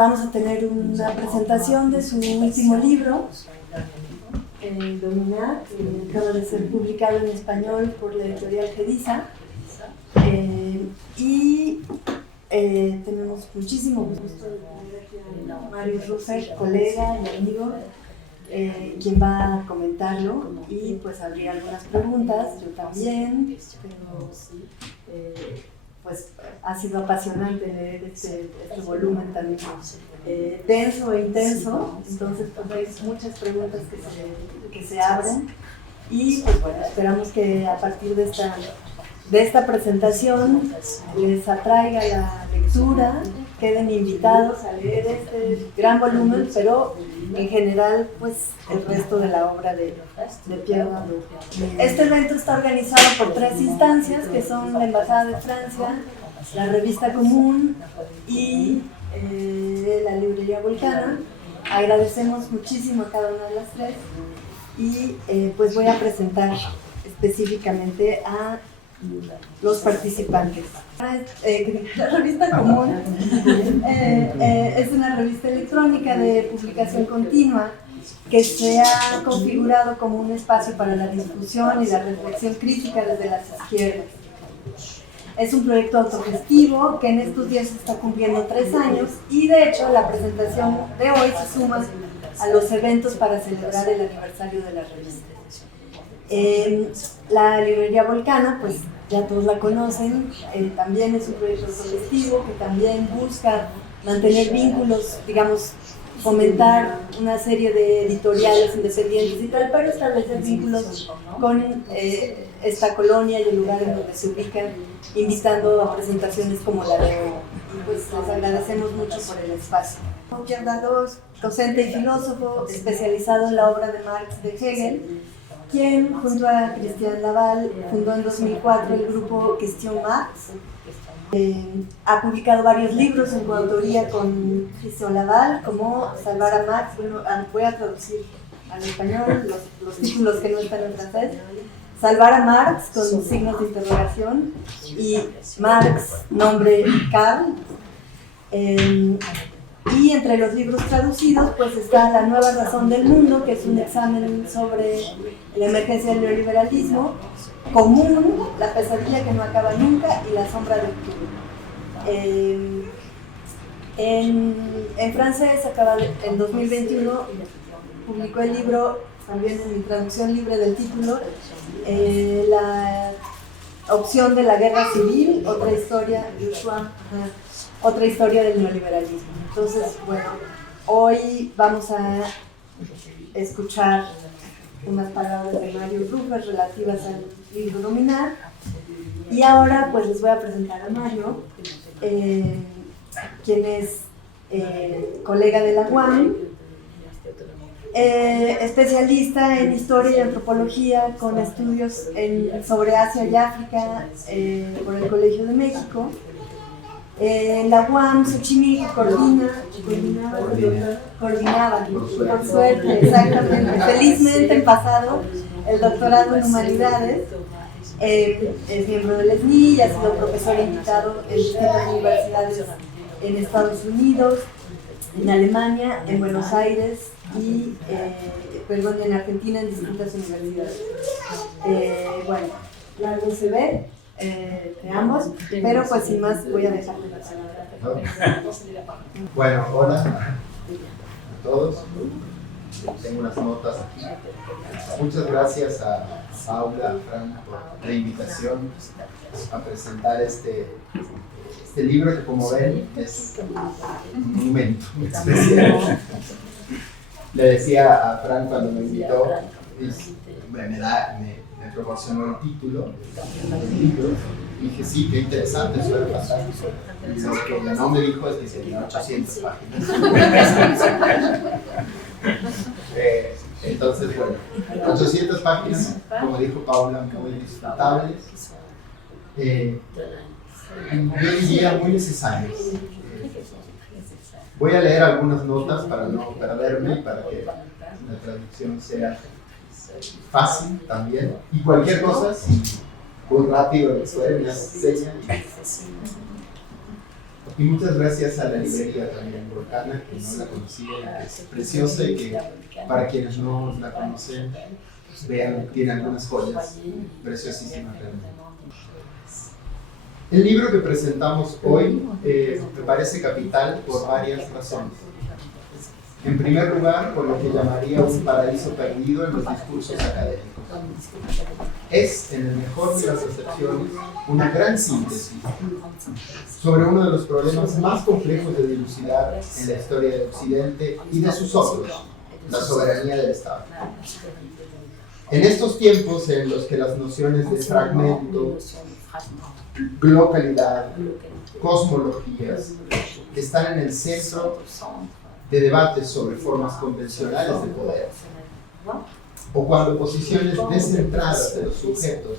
vamos a tener una presentación de su último libro, Dominar, que acaba de ser publicado en español por la editorial Gediza. Tenemos muchísimo gusto de tener aquí a Mario Ruffer, colega y amigo, quien va a comentarlo y pues habría algunas preguntas, yo también, pero pues ha sido apasionante leer este volumen tan denso e intenso, entonces pues hay muchas preguntas que se abren y pues bueno, esperamos que a partir de esta presentación les atraiga la lectura, queden invitados a leer este gran volumen, pero en general pues el resto de la obra de Pierre Dadour. Este evento está organizado por 3 instancias, que son la Embajada de Francia, la Revista Común y la Librería Volcana. Agradecemos muchísimo a cada una de las 3 y pues voy a presentar específicamente a los participantes. La Revista Común es una revista electrónica de publicación continua que se ha configurado como un espacio para la discusión y la reflexión crítica desde las izquierdas. Es un proyecto autogestivo que en estos días está cumpliendo 3 años y de hecho la presentación de hoy se suma a los eventos para celebrar el aniversario de la revista. La Librería Volcana, pues ya todos la conocen, también es un proyecto autogestivo que también busca mantener vínculos, digamos, fomentar una serie de editoriales independientes y tal, pero establecer vínculos con esta colonia y el lugar en donde se ubican, invitando a presentaciones como la de hoy. Y pues les agradecemos mucho por el espacio. Pierre Dadour, docente y filósofo especializado en la obra de Marx de Hegel, quien junto a Christian Laval fundó en 2004 el grupo Question Marx. Ha publicado varios libros en coautoría con Christian Laval, como Salvar a Marx. Bueno, voy a traducir al español los títulos que no están en francés. Salvar a Marx, con signos de interrogación, y Marx, nombre Karl. Y entre los libros traducidos pues está La nueva razón del mundo, que es un examen sobre la emergencia del neoliberalismo, Común, La pesadilla que no acaba nunca y La sombra del futuro. En francés, en 2021, publicó el libro, también en mi traducción libre del título, La opción de la guerra civil, otra historia del neoliberalismo. Entonces, bueno, hoy vamos a escuchar unas palabras de Mario Ruffer relativas al libro Dominar. Y ahora pues les voy a presentar a Mario, quien es colega de la UAM, especialista en historia y antropología con estudios sobre Asia y África por el Colegio de México. La UAM Xochimilco coordinaba, por suerte, exactamente, felizmente en pasado, el doctorado en Humanidades. Es miembro del SNI y ha sido profesor invitado en distintas universidades en Estados Unidos, en Alemania, en Buenos Aires y en Argentina en distintas universidades. Bueno, largo se ve de ambos, pero pues sin más voy a dejarle la palabra. Bueno, hola a todos. Tengo unas notas aquí. Muchas gracias a Paula, a Fran, por la invitación a presentar este libro que, como ven, es un monumento especial. Le decía a Fran cuando me invitó, me proporcionó el título del libro y dije, sí, qué interesante, suena fantástico. Y lo que no me dijo es que tiene 800 páginas. Entonces, bueno, 800 páginas, como dijo Paula, muy disfrutables. Yo diría muy necesarias. Voy a leer algunas notas para no perderme, para que la traducción sea fácil también. Y cualquier cosa, si muy rápido les pueden señas. Y muchas gracias a la librería también, Volcana, que no la conocía, que es preciosa y que para quienes no la conocen, vean, tiene algunas joyas preciosísimas realmente. El libro que presentamos hoy me parece capital por varias razones. En primer lugar, por lo que llamaría un paraíso perdido en los discursos académicos. Es, en el mejor de las acepciones, una gran síntesis sobre uno de los problemas más complejos de dilucidar en la historia de Occidente y de sus otros, la soberanía del Estado. En estos tiempos en los que las nociones de fragmento, localidad, cosmologías están en el centro de debates sobre formas convencionales de poder, o cuando posiciones descentradas de los sujetos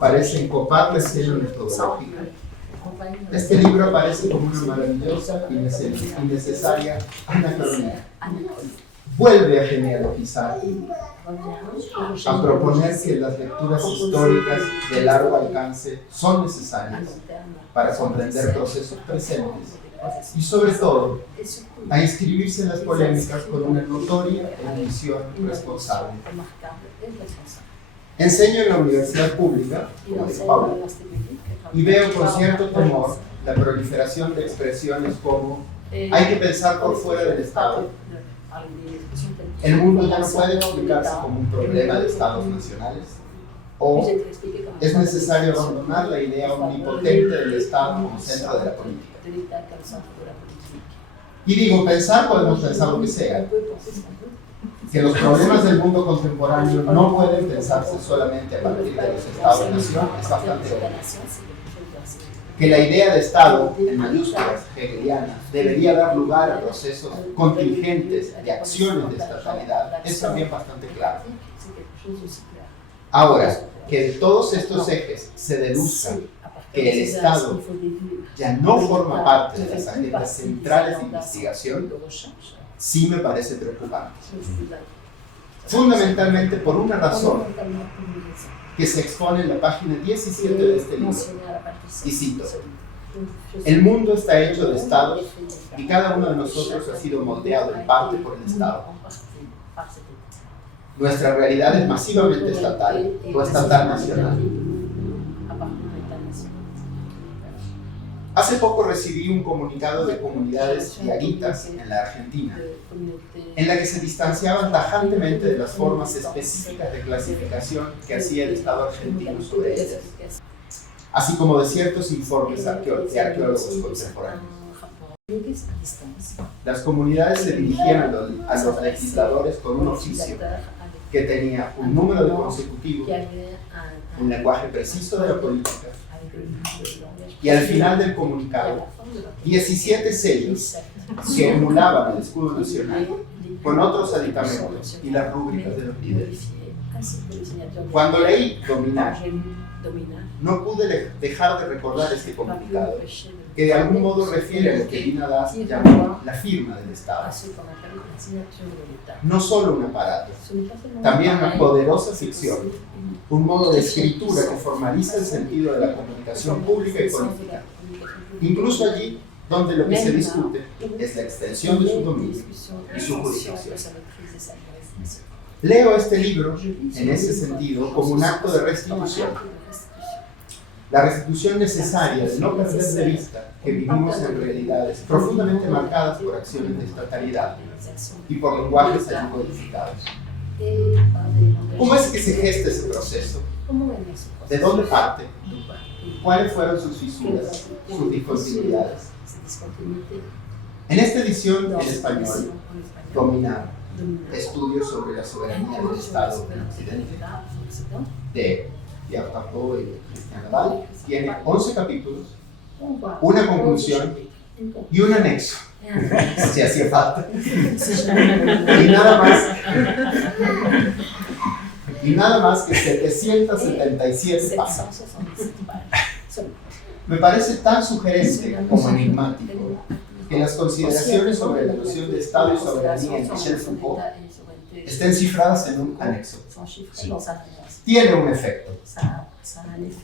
parecen copar la escena metodológica, este libro aparece como una maravillosa y necesaria anacronía. Vuelve a genealogizar, a proponer que las lecturas históricas de largo alcance son necesarias para comprender procesos presentes y, sobre todo, a inscribirse en las polémicas con una notoria ambición responsable. Enseño en la universidad pública, como dijo Paula, y veo con cierto temor la proliferación de expresiones como hay que pensar por fuera del Estado. El mundo ya no puede explicarse como un problema de estados nacionales. O es necesario abandonar la idea omnipotente del Estado como centro de la política. Y digo, pensar podemos pensar lo que sea. Que los problemas del mundo contemporáneo no pueden pensarse solamente a partir de los Estados-nación es bastante obvio. Que la idea de Estado, en mayúsculas hegeliana, debería dar lugar a procesos contingentes de acciones de estatalidad es también bastante claro. Ahora, que de todos estos ejes se deduzca que el Estado ya no forma parte de las agendas centrales de investigación, sí me parece preocupante. Fundamentalmente por una razón que se expone en la página 17 de este libro. Y cito: el mundo está hecho de estados y cada uno de nosotros ha sido moldeado en parte por el Estado. Nuestra realidad es masivamente estatal o estatal nacional. Hace poco recibí un comunicado de comunidades diaguitas en la Argentina, en la que se distanciaban tajantemente de las formas específicas de clasificación que hacía el Estado argentino sobre ellas, así como de ciertos informes de arqueólogos contemporáneos. Las comunidades se dirigían a los legisladores con un oficio que tenía un número de consecutivo, un lenguaje preciso de la política, y al final del comunicado, 17 sellos que emulaban el escudo nacional con otros aditamentos y las rúbricas de los líderes. Cuando leí Dominar, no pude dejar de recordar este comunicado, que de algún modo refiere a lo que Dina Das llamó la firma del Estado. No solo un aparato, también una poderosa ficción, un modo de escritura que formaliza el sentido de la comunicación pública y política, incluso allí donde lo que se discute es la extensión de su dominio y su jurisdicción. Leo este libro, en ese sentido, como un acto de restitución. La restitución necesaria de no perder de vista que vivimos en realidades profundamente marcadas por acciones de estatalidad y por lenguajes allí codificados. ¿Cómo es que se gesta ese proceso? ¿De dónde parte? ¿Cuáles fueron sus fisuras, sus discontinuidades? En esta edición en español, Dominar, estudios sobre la soberanía del Estado en Occidente, de Pierre Tardot y Christian Laval, tiene 11 capítulos, una conclusión y un anexo, si hacía falta, y nada más que 777 páginas. Me parece tan sugerente como enigmático que las consideraciones sobre la noción de Estado y soberanía en Michel Foucault estén cifradas en un anexo. Tiene un efecto.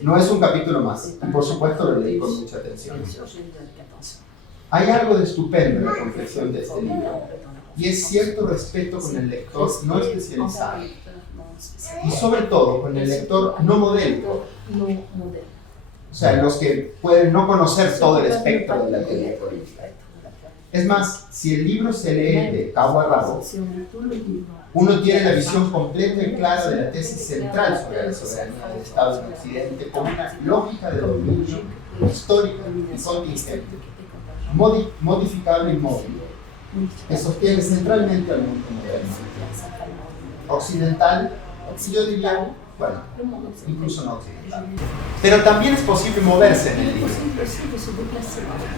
No es un capítulo más, y por supuesto lo leí con mucha atención. Hay algo de estupendo en la confección de este libro, y es cierto respeto con el lector no especializado, y sobre todo con el lector no modélico, o sea, los que pueden no conocer todo el espectro de la teoría política. Es más, si el libro se lee de cabo a rabo, uno tiene la visión completa y clara de la tesis central sobre la soberanía del Estado en Occidente como una lógica de dominio histórica y contingente, modificable y móvil, que sostiene centralmente al mundo moderno, occidental, y yo diría, bueno, incluso no occidental. Pero también es posible moverse en el libro,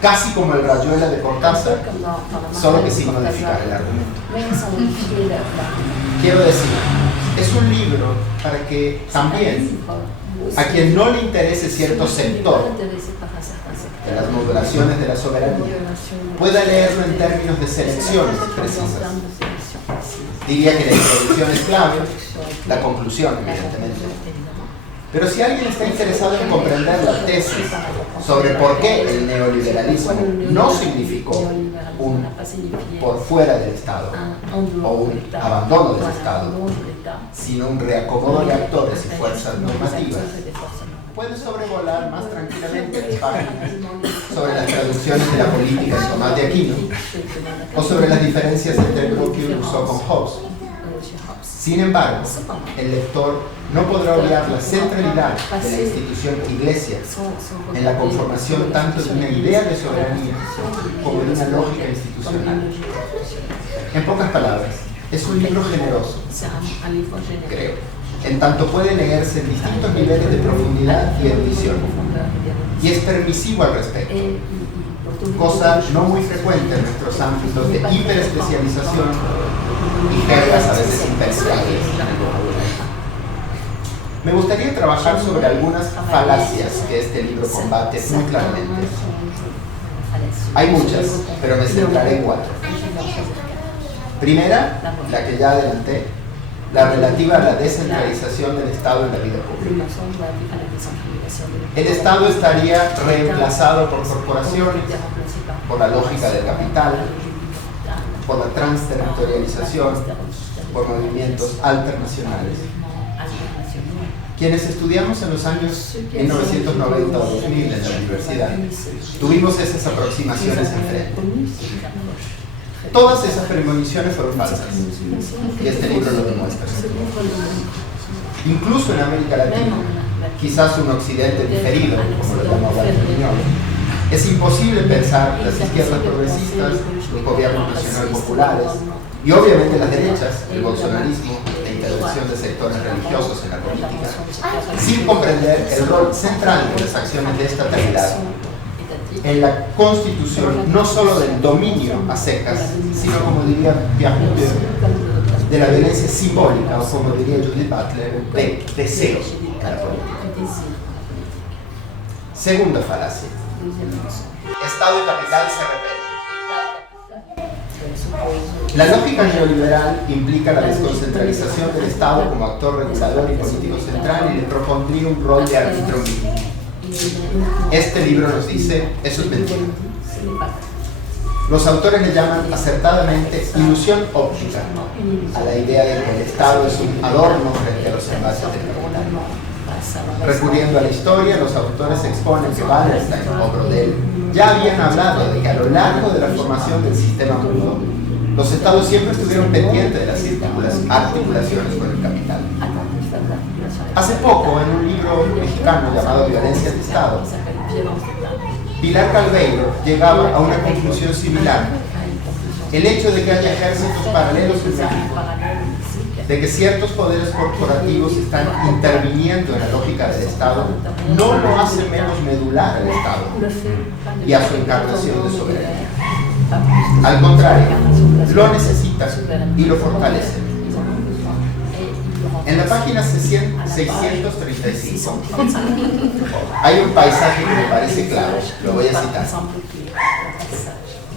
casi como el Rayuela de Cortázar, solo que sin modificar el argumento. Quiero decir, es un libro para que también a quien no le interese cierto sector de las modulaciones de la soberanía pueda leerlo en términos de selecciones precisas. Diría que la introducción es clave, la conclusión, evidentemente. Pero si alguien está interesado en comprender la tesis sobre por qué el neoliberalismo no significó un por fuera del Estado o un abandono del Estado, sino un reacomodo de actores y fuerzas normativas, puede sobrevolar más tranquilamente las páginas sobre las traducciones de la política de Tomás de Aquino o sobre las diferencias entre Locke y Rousseau con Hobbes. Sin embargo, el lector no podrá obviar la centralidad de la institución Iglesia en la conformación tanto de una idea de soberanía como de una lógica institucional. En pocas palabras, es un libro generoso, creo, en tanto puede leerse en distintos niveles de profundidad y erudición, y es permisivo al respecto, cosa no muy frecuente en nuestros ámbitos de hiperespecialización y jergas a veces impensables. Me gustaría trabajar sobre algunas falacias que este libro combate muy claramente. Hay muchas, pero me centraré en 4. Primera, la que ya adelanté, la relativa a la descentralización del Estado en la vida pública. El Estado estaría reemplazado por corporaciones, por la lógica del capital, por la transterritorialización, por movimientos alternacionales. Quienes estudiamos en los años 1990 o 2000 en la universidad, tuvimos esas aproximaciones enfrente. Todas esas premoniciones fueron falsas, y este libro lo demuestra. Incluso en América Latina, quizás un occidente diferido, como lo llama Valentiniano, es imposible pensar las izquierdas progresistas, los gobiernos nacionales populares, y obviamente las derechas, el bolsonarismo, la intervención de sectores religiosos en la política, sin comprender el rol central de las acciones de estatalidad en la constitución no solo del dominio a secas, sino, como diría Pierre Bourdieu, de la violencia simbólica, o como diría Judith Butler, de deseos en la política. Segunda falacia. Estado y capital se repelen. La lógica neoliberal implica la desconcentralización del Estado como actor regulador y político central y le propondría un rol de árbitro mínimo. Este libro nos dice, eso es mentira. Los autores le llaman acertadamente ilusión óptica a la idea de que el Estado es un adorno frente a los embates del capital. Recurriendo a la historia, los autores exponen que Wallerstein o Brodel ya habían hablado de que a lo largo de la formación del sistema mundo, los estados siempre estuvieron pendientes de las articulaciones con el capital. Hace poco, en un libro mexicano llamado Violencia de Estado, Pilar Calveiro llegaba a una conclusión similar. El hecho de que haya ejércitos paralelos en México, de que ciertos poderes corporativos están interviniendo en la lógica del Estado, no lo hace menos medular al Estado y a su encarnación de soberanía. Al contrario, lo necesita y lo fortalece. En la página 635 hay un paisaje que me parece claro, lo voy a citar.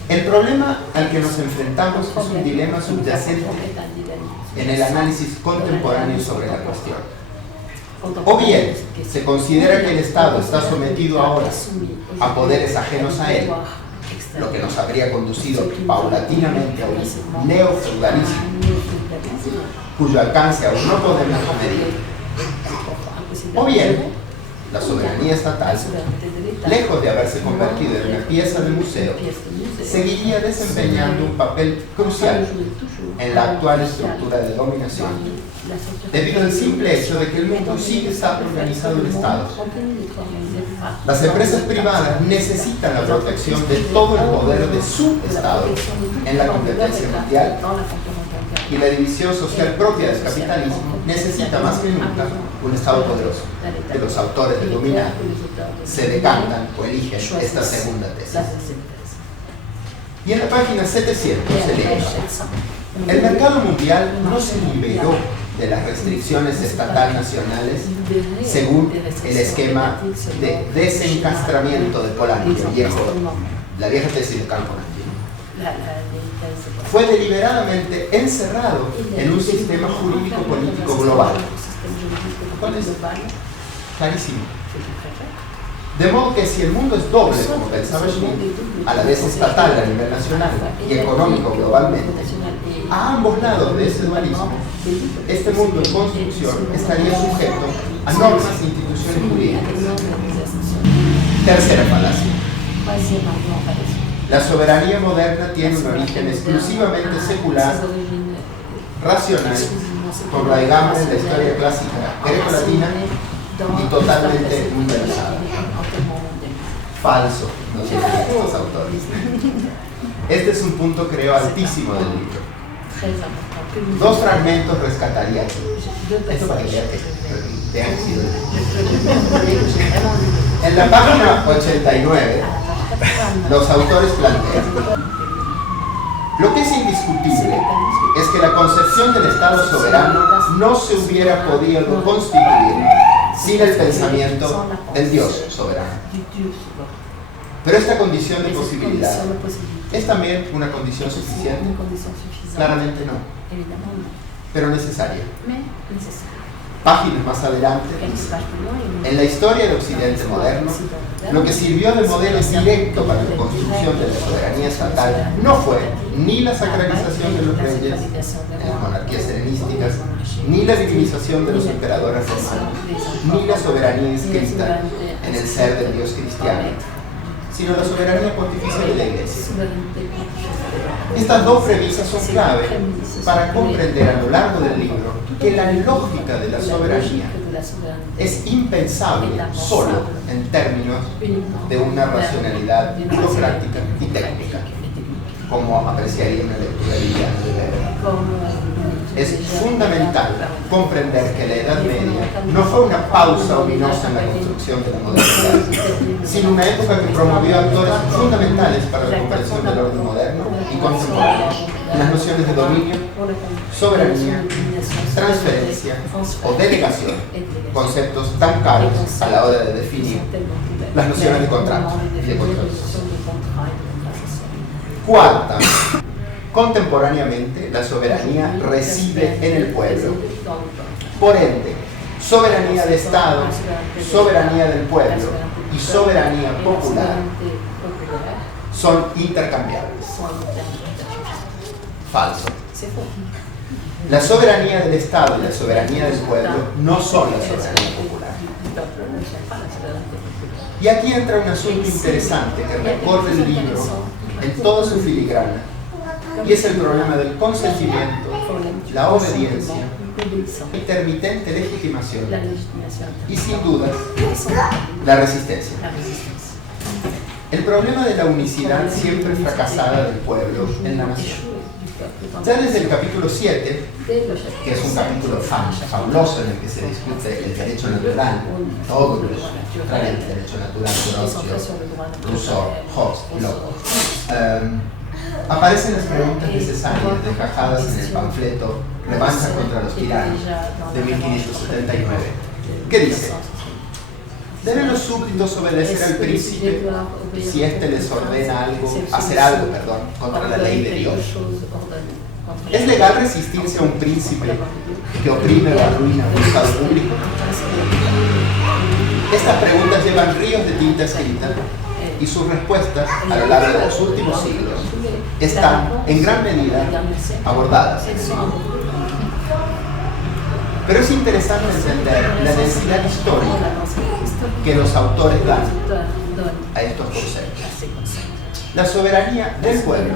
El problema al que nos enfrentamos es un dilema subyacente en el análisis contemporáneo sobre la cuestión. O bien, se considera que el Estado está sometido ahora a poderes ajenos a él, lo que nos habría conducido paulatinamente a un neofeudalismo cuyo alcance aún no podemos medir. O bien, la soberanía estatal, lejos de haberse convertido en una pieza de museo, seguiría desempeñando un papel crucial en la actual estructura de dominación, debido al simple hecho de que el mundo sigue estando organizado en estados. Las empresas privadas necesitan la protección de todo el poder de su estado en la competencia mundial, y la división social propia del capitalismo necesita más que nunca un estado poderoso. Que los autores de Dominar se decantan o eligen esta segunda tesis. Y en la página 700 se lee: el mercado mundial no se liberó de las restricciones estatal nacionales según el esquema de desencastramiento de Polanyi, la vieja tesis de Campo. Fue deliberadamente encerrado en un sistema jurídico-político global. ¿Cuál es? Clarísimo. De modo que si el mundo es doble, como pensaba Schmitt, a la vez estatal a nivel nacional y económico globalmente, a ambos lados de ese dualismo, este mundo en construcción estaría sujeto a normas e instituciones jurídicas. Tercera falacia. La soberanía moderna tiene un origen exclusivamente secular, racional, con raigambre en la historia clásica greco-latina y totalmente mundializada. Falso, no son los autores. Este es un punto, creo, altísimo del libro. Dos fragmentos rescataría aquí. Esto para que vean que sí. En la página 89, los autores plantean: lo que es indiscutible es que la concepción del Estado soberano no se hubiera podido constituir sin el pensamiento del Dios soberano. Pero esta condición de posibilidad ¿es también una condición suficiente? Claramente no, pero necesaria. Páginas más adelante, en la historia del Occidente moderno, lo que sirvió de modelo directo para la construcción de la soberanía estatal no fue ni la sacralización de los reyes en las monarquías helenísticas, ni la divinización de los emperadores romanos, ni la soberanía inscrita en el ser del Dios cristiano, sino la soberanía pontificia de la Iglesia. Estas dos premisas son clave para comprender a lo largo del libro que la lógica de la soberanía es impensable solo en términos de una racionalidad burocrática y técnica, como apreciaría una lectura liviana de Weber. Es fundamental comprender que la Edad Media no fue una pausa ominosa en la construcción de la modernidad, sino una época que promovió actores fundamentales para la comprensión del orden moderno y contemporáneo, las nociones de dominio, soberanía, transferencia o delegación, conceptos tan caros a la hora de definir las nociones de contrato y de control. Cuarta, contemporáneamente la soberanía reside en el pueblo. Por ende, soberanía de Estado, soberanía del pueblo y soberanía popular son intercambiables. Falso. La soberanía del Estado y la soberanía del pueblo no son la soberanía popular. Y aquí entra un asunto interesante que recorre el libro en toda su filigrana, y es el problema del consentimiento, la obediencia, la intermitente legitimación y, sin duda, la resistencia. El problema de la unicidad siempre fracasada del pueblo en la nación. Ya desde el capítulo 7, que es un capítulo fabuloso en el que se discute el derecho natural, todo lo que trae el derecho natural, Rousseau, Hobbes y Locke, aparecen las preguntas necesarias desgajadas en el panfleto Revancha contra los tiranos de 1579, que dice: ¿deben los súbditos obedecer al príncipe si éste les ordena hacer algo contra la ley de Dios? ¿Es legal resistirse a un príncipe que oprime o arruina un estado público? Estas preguntas llevan ríos de tinta escrita y sus respuestas a lo largo de los últimos siglos están en gran medida abordadas en el libro. Pero es interesante entender la densidad histórica que los autores dan a estos conceptos. La soberanía del pueblo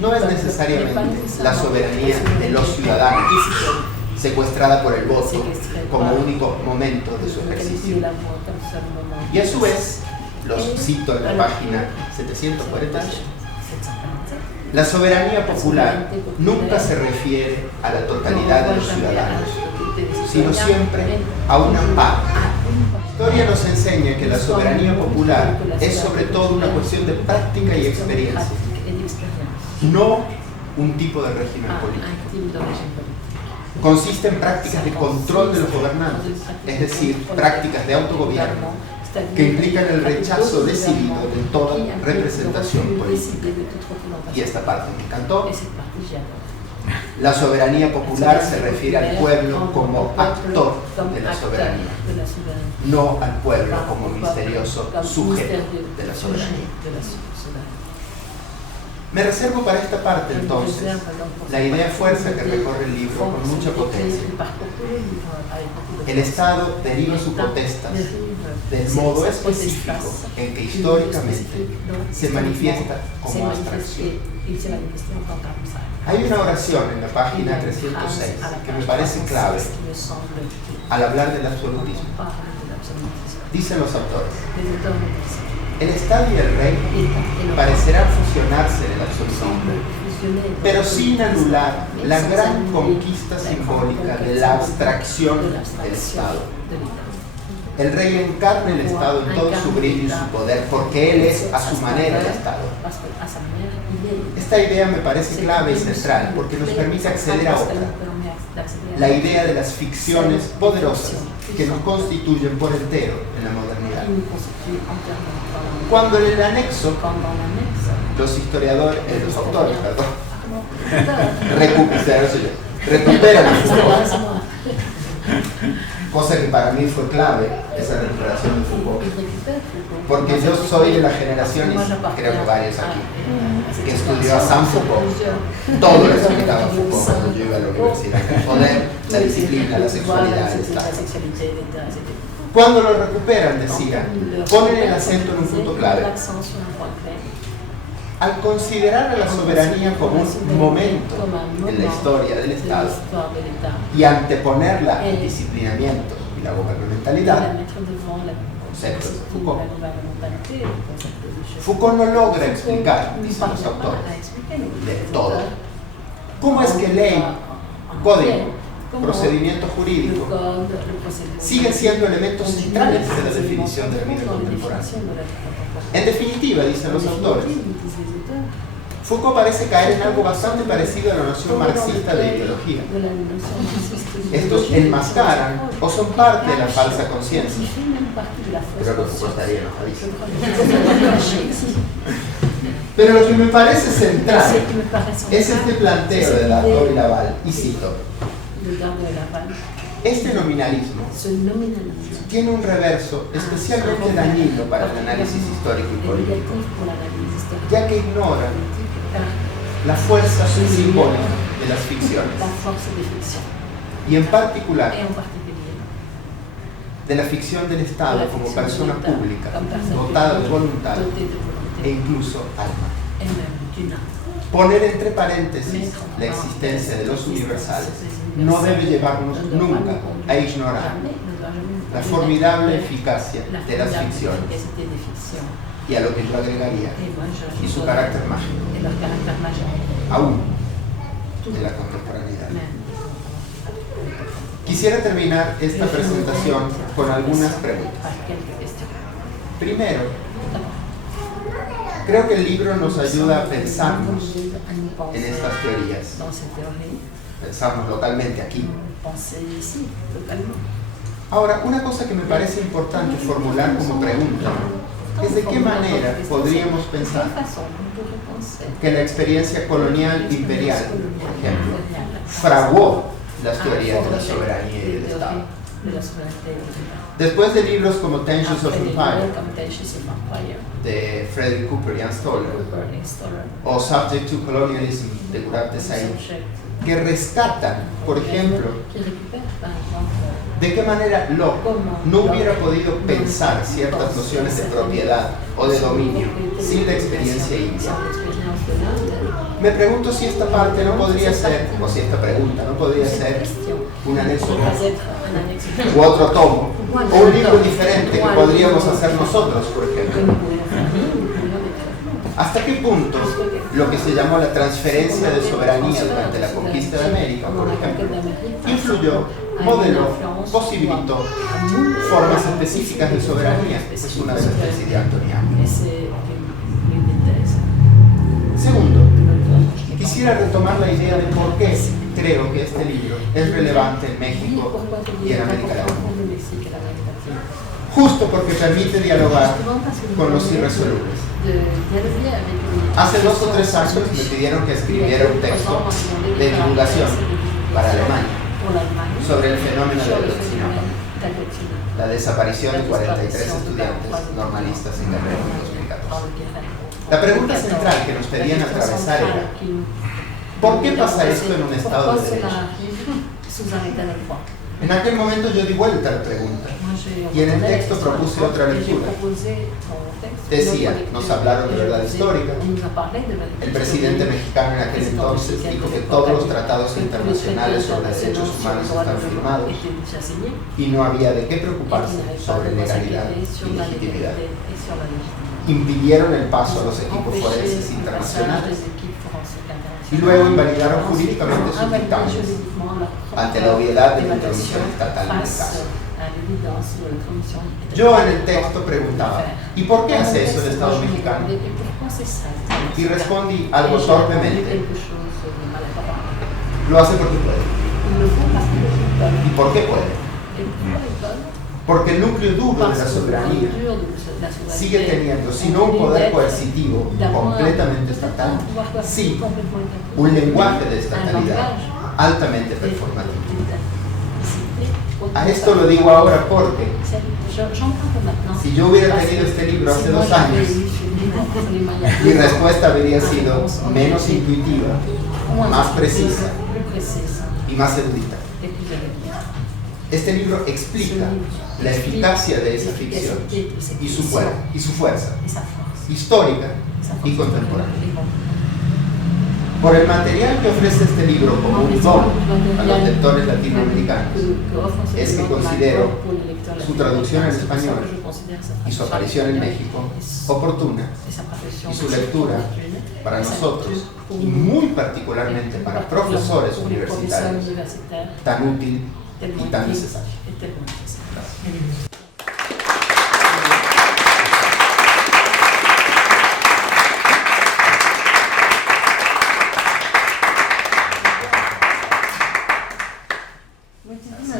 no es necesariamente la soberanía de los ciudadanos, secuestrada por el voto como único momento de su ejercicio. Y a su vez, los cito en la página 747, la soberanía popular nunca se refiere a la totalidad de los ciudadanos, sino siempre a una parte. La historia nos enseña que la soberanía popular es sobre todo una cuestión de práctica y experiencia, no un tipo de régimen político. Consiste en prácticas de control de los gobernantes, es decir, prácticas de autogobierno que implican el rechazo decidido de toda representación política. Y esta parte me encantó. La soberanía popular se refiere al pueblo como actor de la soberanía, no al pueblo como misterioso sujeto de la soberanía. Me reservo para esta parte entonces la idea fuerza que recorre el libro con mucha potencia. El Estado deriva su potestad del modo específico en que históricamente se manifiesta como abstracción. Hay una oración en la página 306 que me parece clave al hablar del absolutismo. Dicen los autores: el Estado y el Rey parecerán fusionarse en el absolutismo, pero sin anular la gran conquista simbólica de la abstracción del Estado. El Rey encarna el Estado en todo su brillo y su poder, porque Él es a su manera el Estado. Esta idea me parece clave y central, porque nos permite acceder a otra, la idea de las ficciones poderosas que nos constituyen por entero en la modernidad. Cuando en el anexo, los autores, recuperan el Foucault, cosa que para mí fue clave, esa recuperación de Foucault, porque yo soy de la generación, y creo que varios aquí, que estudió a San Foucault. Todo lo explicaba Foucault cuando yo iba a la universidad: el poder, la disciplina, la sexualidad, el Estado. Cuando lo recuperan, decían, ponen el acento en un punto clave. Al considerar a la soberanía como un momento en la historia del Estado y anteponerla al disciplinamiento y la gubernamentalidad, conceptos de Foucault, Foucault no logra explicar, dicen los autores, de todo. ¿Cómo es que ley, código, procedimiento jurídico siguen siendo elementos centrales de la definición de la vida contemporánea? En definitiva, dicen los autores, Foucault parece caer en algo bastante parecido a la noción marxista de ideología. Estos enmascaran o son parte de la falsa conciencia. Creo que Foucault estaría enojadísimo. Pero lo que me parece central es este planteo de Lardot y Laval, y cito: este nominalismo tiene un reverso especialmente dañino para el análisis histórico y político, ya que ignora la fuerza simbólica de las ficciones, y en particular de la ficción del Estado como persona pública, dotada de voluntad e incluso alma. Poner entre paréntesis la existencia de los universales no debe llevarnos nunca a ignorar la formidable eficacia de las ficciones, y a lo que yo agregaría, y su carácter mágico, aún de la contemporaneidad. Quisiera terminar esta presentación con algunas preguntas. Primero, creo que el libro nos ayuda a pensarnos en estas teorías, pensarnos localmente aquí. Ahora, una cosa que me parece importante formular como pregunta es de qué manera podríamos pensar que la experiencia colonial imperial, por ejemplo, fraguó las teorías de la soberanía y del Estado. Después de libros como Tensions of Empire, de Frederick Cooper y Ann Stoller, o Subject to Colonialism, de Gurab Desai, que rescatan, por ejemplo, de qué manera Locke no hubiera podido pensar ciertas nociones de propiedad o de dominio sin la experiencia india. Me pregunto si esta parte no podría ser, o si esta pregunta no podría ser un anexo u otro tomo, o un libro diferente que podríamos hacer nosotros, por ejemplo. ¿Hasta qué punto lo que se llamó la transferencia de soberanía durante la conquista de América, por ejemplo, influyó, modeló, posibilitó formas específicas de soberanía? Es una de las tesis de Antoniano. Segundo, quisiera retomar la idea de por qué creo que este libro es relevante en México y en América Latina. Justo porque permite dialogar con los irresolubles. Hace 2 o 3 años me pidieron que escribiera un texto de divulgación para Alemania sobre el fenómeno de Ayotzinapa, la desaparición de 43 estudiantes normalistas en Guerrero en 2014. La pregunta central que nos pedían atravesar era: ¿por qué pasa esto en un Estado de Derecho? En aquel momento yo di vuelta a la pregunta y en el texto propuse otra lectura. Decía, nos hablaron de verdad histórica. El presidente mexicano en aquel entonces dijo que todos los tratados internacionales sobre derechos humanos están firmados y no había de qué preocuparse sobre legalidad y legitimidad. Impidieron el paso a los equipos forenses internacionales y luego invalidaron jurídicamente sus dictámenes ante la obviedad de la intromisión estatal en el caso. Yo en el texto preguntaba: ¿y por qué hace eso el Estado mexicano? Y respondí algo torpemente: lo hace porque puede. ¿Y por qué puede? Porque el núcleo duro de la soberanía sigue teniendo, si no un poder coercitivo completamente estatal, sí un lenguaje de estatalidad altamente performativo. A esto lo digo ahora porque si yo hubiera tenido este libro hace 2 años, mi respuesta habría sido menos intuitiva, más precisa y más erudita. Este libro explica la eficacia de esa ficción y su fuerza histórica y contemporánea. Por el material que ofrece este libro como un don a los lectores latinoamericanos, es que considero su traducción en español y su aparición en México oportuna, y su lectura para nosotros, y muy particularmente para profesores universitarios, tan útil y tan necesario. Gracias.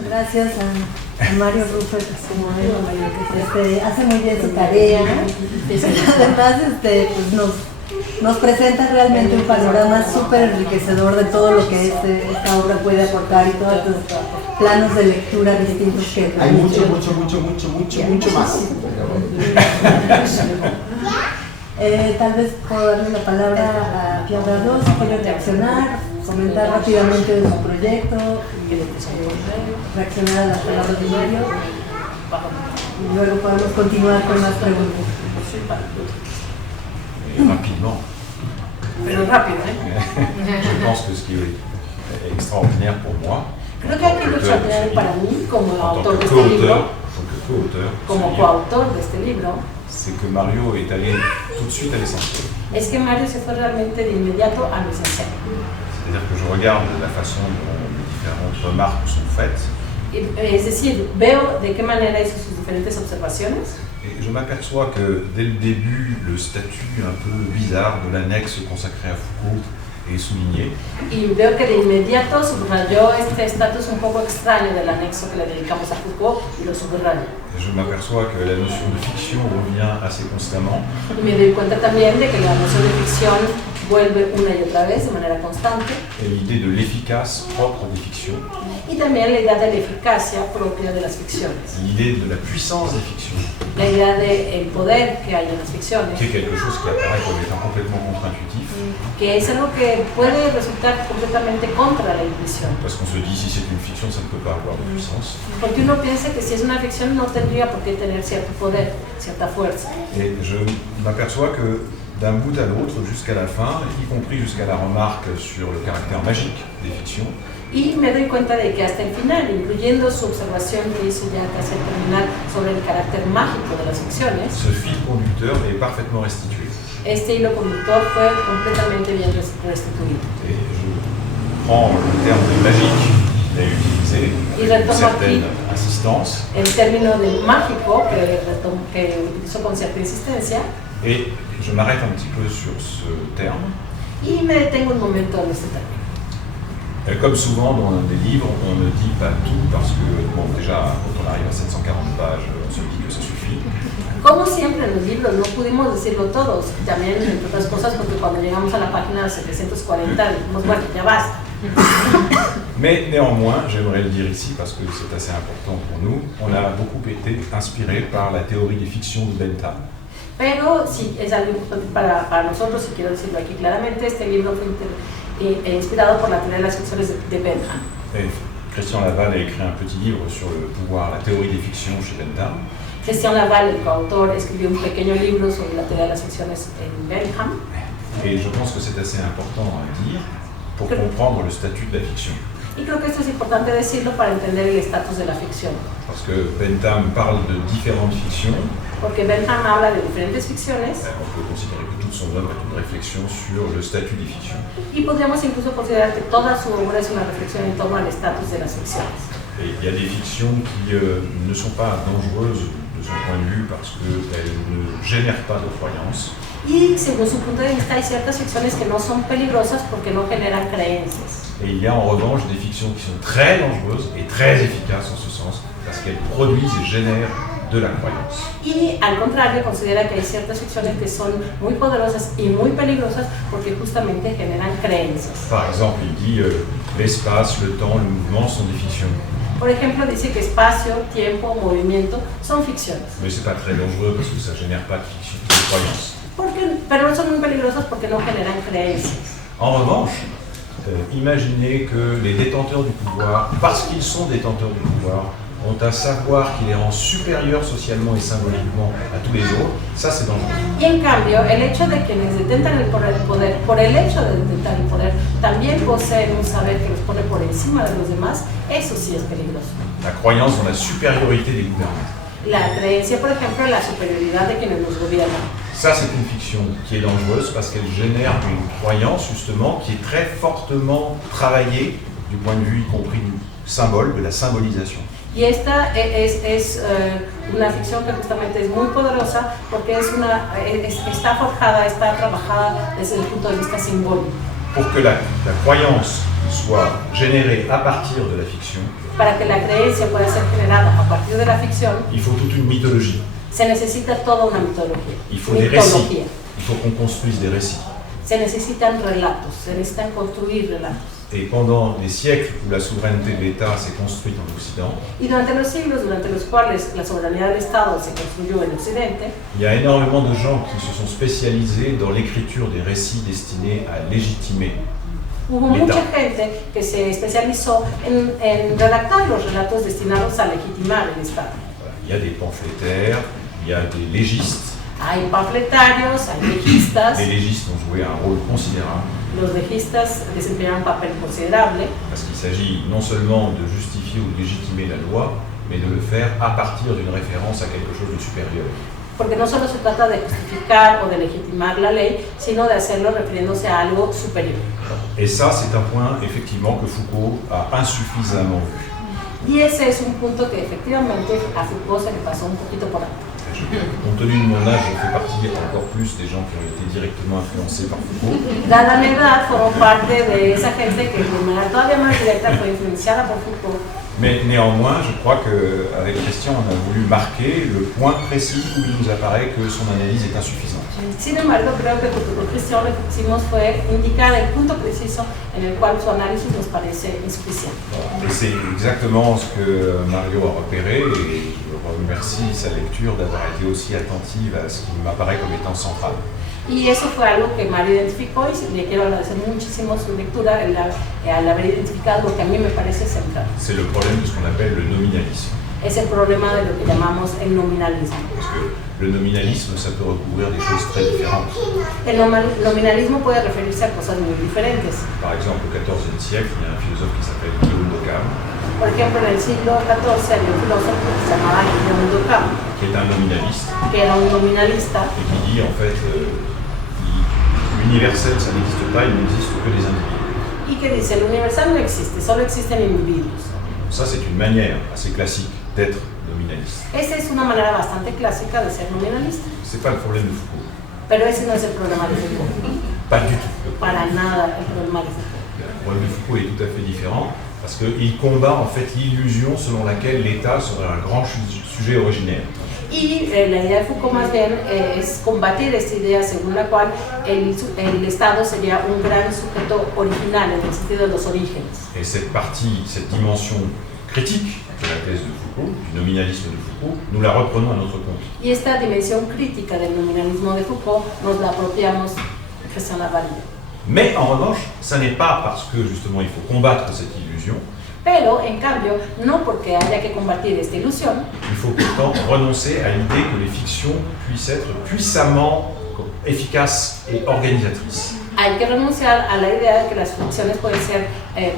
Gracias a Mario Ruffert, que hace muy bien su tarea. Además, pues nos presenta realmente un panorama súper enriquecedor de todo lo que esta obra puede aportar y todos los planos de lectura distintos que hay mucho más. Tal vez puedo darle la palabra a Pierre Verdot, si quiere reaccionar, comentar rápidamente de su proyecto, reaccionar a las palabras de Mario, y luego podemos continuar con más preguntas. Rapidement. Pero rápido, Je pense que ce qui est extraordinaire pour moi, creo que aquí lo extraordinario para mí, como autor de este libro, como coautor de este libro, c'est que Mario est allé tout de suite à l'essentiel. Es que Mario se fue realmente de inmediato a lo esencial. C'est-à-dire que je regarde la façon dont les différentes remarques sont faites. Es decir, veo de qué manera hizo sus diferentes observaciones. Et je m'aperçois que dès le début, le statut un peu bizarre de l'annexe consacré à Foucault est souligné. Y veo que de inmediato subrayó este estatus un poco extraño del anexo que le dedicamos a Foucault y lo subrayó. Je m'aperçois que la notion de fiction revient assez constamment. Y me doy cuenta también de que la noción de ficción vuelve una y otra vez de manera constante. Et l'idée de l'efficace propre des fictions. Y también la idea de la eficacia propia de las ficciones. L'idée de la puissance des fictions. La idea del poder que hay en las ficciones. Qui est quelque chose qui apparaît comme étant complètement contre-intuitif. Que es algo que puede resultar completamente contra la intuición. Parce qu'on se dit, si c'est une fiction, ça ne peut pas avoir de puissance. Porque uno piensa que si es una ficción no tendría por qué tener cierto poder, cierta fuerza. Et je m'aperçois que d'un bout à l'autre, jusqu'à la fin, y compris jusqu'à la remarque sur le caractère magique des fictions, Y me doy cuenta de que hasta el final, incluyendo su observación que hizo ya casi al terminar sobre el carácter mágico de las ficciones, ce fil conducteur est parfaitement restitué. este hilo conductor fue completamente bien restituido. Et je prends le terme de magique qu'il a utilisé, Y avec une retomo certaine aquí insistance, el término de mágico que utilizó con cierta insistencia et je m'arrête un petit peu sur ce terme. y me detengo un momento en este término. Comme souvent dans des livres, on ne dit pas tout parce que, bon, déjà, quand on arrive à 740 pages, on se dit que ça suffit. Como siempre en los libros, no pudimos decirlo todos, y también entre otras cosas porque cuando llegamos a la página 740 dijimos, bueno, ya basta. Mais néanmoins, j'aimerais le dire ici parce que c'est assez important pour nous, on a beaucoup été inspiré par la théorie des fictions de Bentham. Pero sí, es algo importante para nosotros, y quiero decirlo aquí claramente, este libro fue inspirado por la teoría de las ficciones de Bentham. Et Christian Laval a écrit un petit livre sur le pouvoir, la théorie des fictions chez Bentham. Christian Laval, el coautor, escribió un pequeño libro sobre la teoría de las ficciones en Bentham. Et je pense que c'est assez important à dire pour comprendre le statut de la fiction. Y creo que esto es importante decirlo para entender el estatus de la ficción. Parce que Bentham parle de différentes fictions. Porque Bentham habla de diferentes ficciones. On peut considérer que toute son œuvre est une réflexion sur le statut des fictions. Y podríamos incluso considerar que toda su obra es una reflexión en torno al estatus de las ficciones. Et il y a des fictions qui ne sont pas dangereuses de son point de vue parce qu'elles ne génèrent pas de croyances. Y según su punto de vista hay ciertas ficciones que no son peligrosas porque no generan creencias. Et il y a en revanche des fictions qui sont très dangereuses et très efficaces en ce sens parce qu'elles produisent et génèrent de la croyance. Y al contrario, considera que hay ciertas ficciones que son muy poderosas y muy peligrosas porque justamente generan creencias. Par exemple, il dit l'espace, le temps, le mouvement sont des fictions. Por ejemplo, dice que espacio, tiempo, movimiento son ficciones. Mais c'est pas très dangereux parce que ça génère pas de fiction, de croyances. Pero no son muy peligrosas porque no generan creencias. En revanche, imaginez que les détenteurs du pouvoir, parce qu'ils sont détenteurs du pouvoir, ont un savoir qui les rend supérieurs socialement et symboliquement à tous les autres, ça c'est dangereux. Y en cambio, el hecho de quienes detentan el poder, por el hecho de detentar el poder, también poseen un saber que los pone por encima de los demás, eso sí es peligroso. La croyance dans la supériorité des gouvernants. La creencia, por ejemplo, en la superioridad de quienes nos gobiernan. Ça, c'est une fiction qui est dangereuse parce qu'elle génère une croyance, justement, qui est très fortement travaillée du point de vue, y compris du symbole, de la symbolisation. Y esta es una ficción que justamente es muy poderosa porque está forjada, está trabajada desde el punto de vista simbólico. Pour que la croyance soit générée à partir de la fiction, para que la creencia pueda ser generada a partir de la ficción, il faut toute une mythologie. Se necesita toda una mitología. Il faut des récits. Il faut qu'on construise des récits. Se necesitan relatos, se necesitan construir relatos. Et pendant les siècles où la souveraineté de l'État s'est construite en Occident, y durante los siglos durante los cuales la soberanía del Estado se construyó en Occidente, il y a énormément de gens qui se sont spécialisés dans l'écriture des récits destinés à légitimer hubo mucha gente que se especializó en redactar los relatos destinados a legitimar el Estado. Il y a des pamphlétaires, il y a des légistes. Hay panfletarios, hay legistas. Les légistes ont joué un rôle considérable. Los legistas desempeñaron un papel considerable. Parce qu'il s'agit non seulement de justifier ou de légitimer la loi, mais de le faire à partir d'une référence à quelque chose de supérieur. Porque no solo se trata de justificar o de legitimar la ley, sino de hacerlo refiriéndose a algo superior. Et ça, c'est un point, effectivement, que Foucault a insuffisamment vu. Y ese es un punto que efectivamente a Foucault se le pasó un poquito por alto. Compte tenu de mon âge, je fais partie encore plus des gens qui ont été directement influencés par Foucault. Dada mi edad, formo parte de esa gente que de manera todavía más directa fue influenciada por Foucault. Mais néanmoins, je crois qu'avec Christian, on a voulu marquer le point précis où il nous apparaît que son analyse est insuffisante. Sin embargo, creo que con Cristian lo que hicimos fue indicar el punto preciso en el cual su análisis nos parece insuficiente. Mais c'est exactement ce que Mario a repéré et je remercie sa lecture d'avoir été aussi attentive à ce qui m'apparaît comme étant central. Y eso fue algo que Mario identificó y le quiero agradecer muchísimo su lectura al haber identificado lo que a mí me parece central. C'est le problème de ce qu'on appelle le nominalisme. Es el problema de lo que llamamos el nominalismo. Parce que le nominalisme, ça peut recouvrir des choses très différentes. El nominalismo puede referirse a cosas muy diferentes. Par exemple, au XIVe siècle, il y a un philosophe qui s'appelle Guillaume d'Occam, Por ejemplo, en el siglo XIV había un filósofo que se llamaba Guillaume d'Occam, qui est un nominaliste, que era un nominalista et qui dit en fait l'universel, ça n'existe pas, il n'existe que des individus. y que dice, el universal no existe, solo existen individuos. Ça, c'est une manière assez classique d'être nominaliste. Esa es una manera bastante clásica de ser nominalista, C'est pas le problème de Foucault. pero ese no es el problema de Foucault. Pas du tout. Para nada el problema de Foucault. Le problème de Foucault est tout à fait différent parce qu'il combat en fait l'illusion selon laquelle l'État serait un grand sujet originaire. Y la idea de Foucault más bien es combatir esta idea según la cual el Estado sería un gran sujeto original en el sentido de los orígenes. Et cette partie, cette dimension critique de la thèse de Foucault, du nominalisme de Foucault, nous la reprenons à notre compte. Y esta dimensión crítica del nominalismo de Foucault nos la apropiamos Christian Lavallee. Mais en revanche, ça n'est pas parce que justement il faut combattre cette illusion, Pero, en cambio, no porque haya que combatir esta ilusión, il faut pourtant renoncer à l'idée que les fictions puissent être puissamment efficaces et organisatrices. hay que renunciar a la idea de que las ficciones pueden ser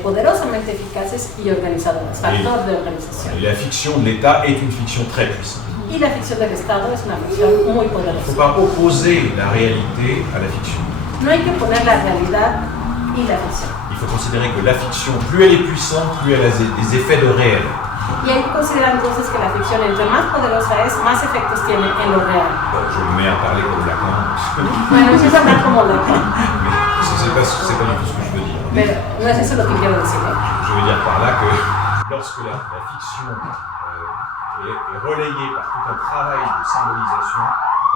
poderosamente eficaces y organizadoras, factor de organización. Et la fiction de l'État est une fiction très puissante. Y la ficción del Estado es una ficción muy Il ne poderosa. faut pas opposer la réalité à la fiction. No hay que poner la realidad y la ficción. Il faut considérer que la fiction, plus elle est puissante, plus elle a des effets de réel. Y hay que considerar entonces que la ficción, entre más poderosa es, más efectos tiene en lo real. Bon, je me mets à parler comme Lacan, Bueno, empiezo a hablar como Lacan, mais c'est pas du tout ce que je veux dire. pero no es eso lo que quiero decir. Je veux dire par là que lorsque la fiction est relayée par tout un travail de symbolisation,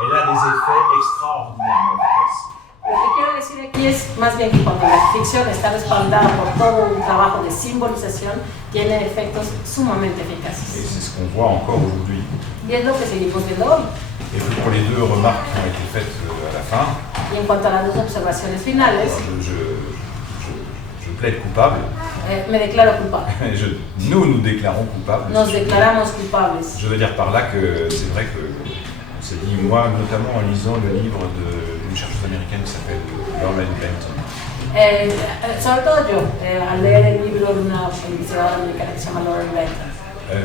elle a des effets extraordinairement efficaces. Lo que quiero decir aquí es más bien que cuando la ficción está respaldada por todo un trabajo de simbolización, tiene efectos sumamente Et eficaces. c'est ce qu'on voit encore aujourd'hui. Y es lo que seguimos viendo hoy. Et pour les deux remarques qui ont été faites à la fin, Y en cuanto a las dos observaciones finales, je plaide coupable. me declaro culpable. Nous déclarons coupables. Nos declaramos culpables. Je veux dire par là que c'est vrai que on s'est dit, moi notamment en lisant le livre d'une chercheuse américaine qui s'appelle Lauren Benton, Sobre todo yo, al leer el libro de una investigadora americana que se llama Lauren Benton,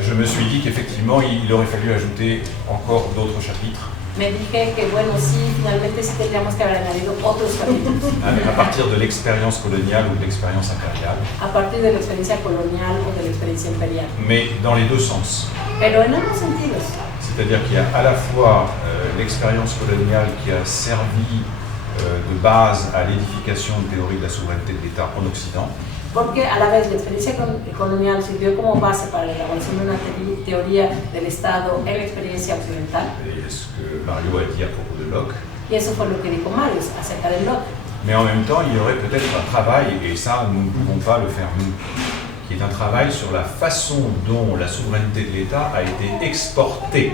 je me suis dit qu'effectivement il aurait fallu ajouter encore d'autres chapitres me dije que bueno, sí, finalmente sí tendríamos que haber añadido otros capítulos à partir de l'expérience coloniale ou de l'expérience impériale, a partir de la experiencia colonial o de la experiencia imperial, mais dans les deux sens. pero en ambos sentidos. C'est-à-dire qu'il y a à la fois l'expérience coloniale qui a servi de base à l'édification de théorie de la souveraineté de l'État en Occident, Porque a la vez la experiencia colonial sirvió como base para la elaboración de una teoría del Estado en la experiencia occidental. et ce que Mario a dit à propos de Locke. Y eso fue lo que dijo Marius acerca del Locke. Mais en même temps, il y aurait peut-être un travail, et ça, nous ne pouvons pas le faire nous, qui est un travail sur la façon dont la souveraineté de l'État a été exportée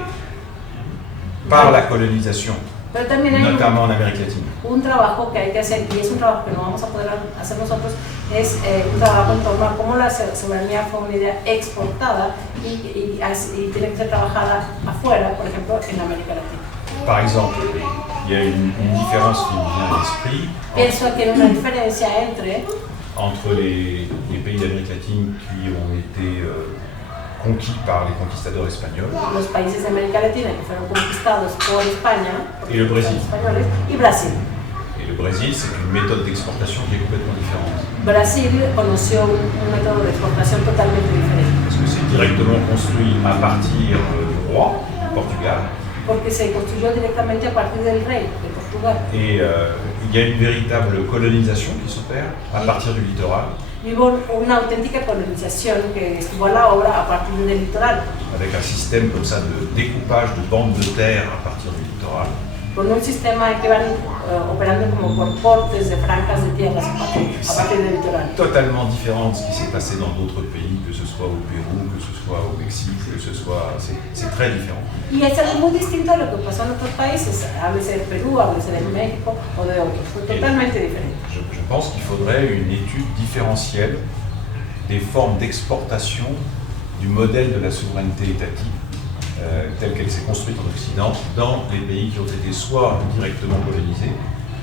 par la colonisation, Pero también hay notamment en Amérique latine. un trabajo que hay que hacer, y es un trabajo que no vamos a poder hacer nosotros, es un trabajo en torno a cómo la soberanía fue una idea exportada y tiene que ser trabajada afuera, por ejemplo, en América Latina. Par exemple, il y a une différence qui me vient à l'esprit Pienso que hay una diferencia entre les pays d'Amérique latine qui ont été conquis par les conquistadors espagnols los países de América Latina que fueron conquistados por España, y el Brasil. españoles, y Brasil. Et le Brésil, c'est une méthode d'exportation qui est complètement différente. Brasil conoció un método de exportación totalmente diferente, Parce que c'est directement construit à partir du roi, du Portugal. porque se construyó directamente a partir del rey de Portugal. Et il y a une véritable colonisation qui s'opère à partir du littoral, Hubo una auténtica colonización que estuvo a la obra a partir del litoral, avec un système comme ça de découpage de bandes de terre à partir du littoral. con un sistema que van operando como por portes de franjas de tierras a partir del litoral. Totalement différent de ce qui s'est passé dans d'autres pays, que ce soit au Pérou, que ce soit au Mexique, que ce soit... C'est très différent. Y es algo muy distinto a lo que pasó en otros países, háblese de Perú, háblese de México o de otros, fue totalmente diferente. Je pense qu'il faudrait une étude différentielle des formes d'exportation du modèle de la souveraineté étatique telle qu'elle s'est construite en Occident dans les pays qui ont été soit directement colonisés.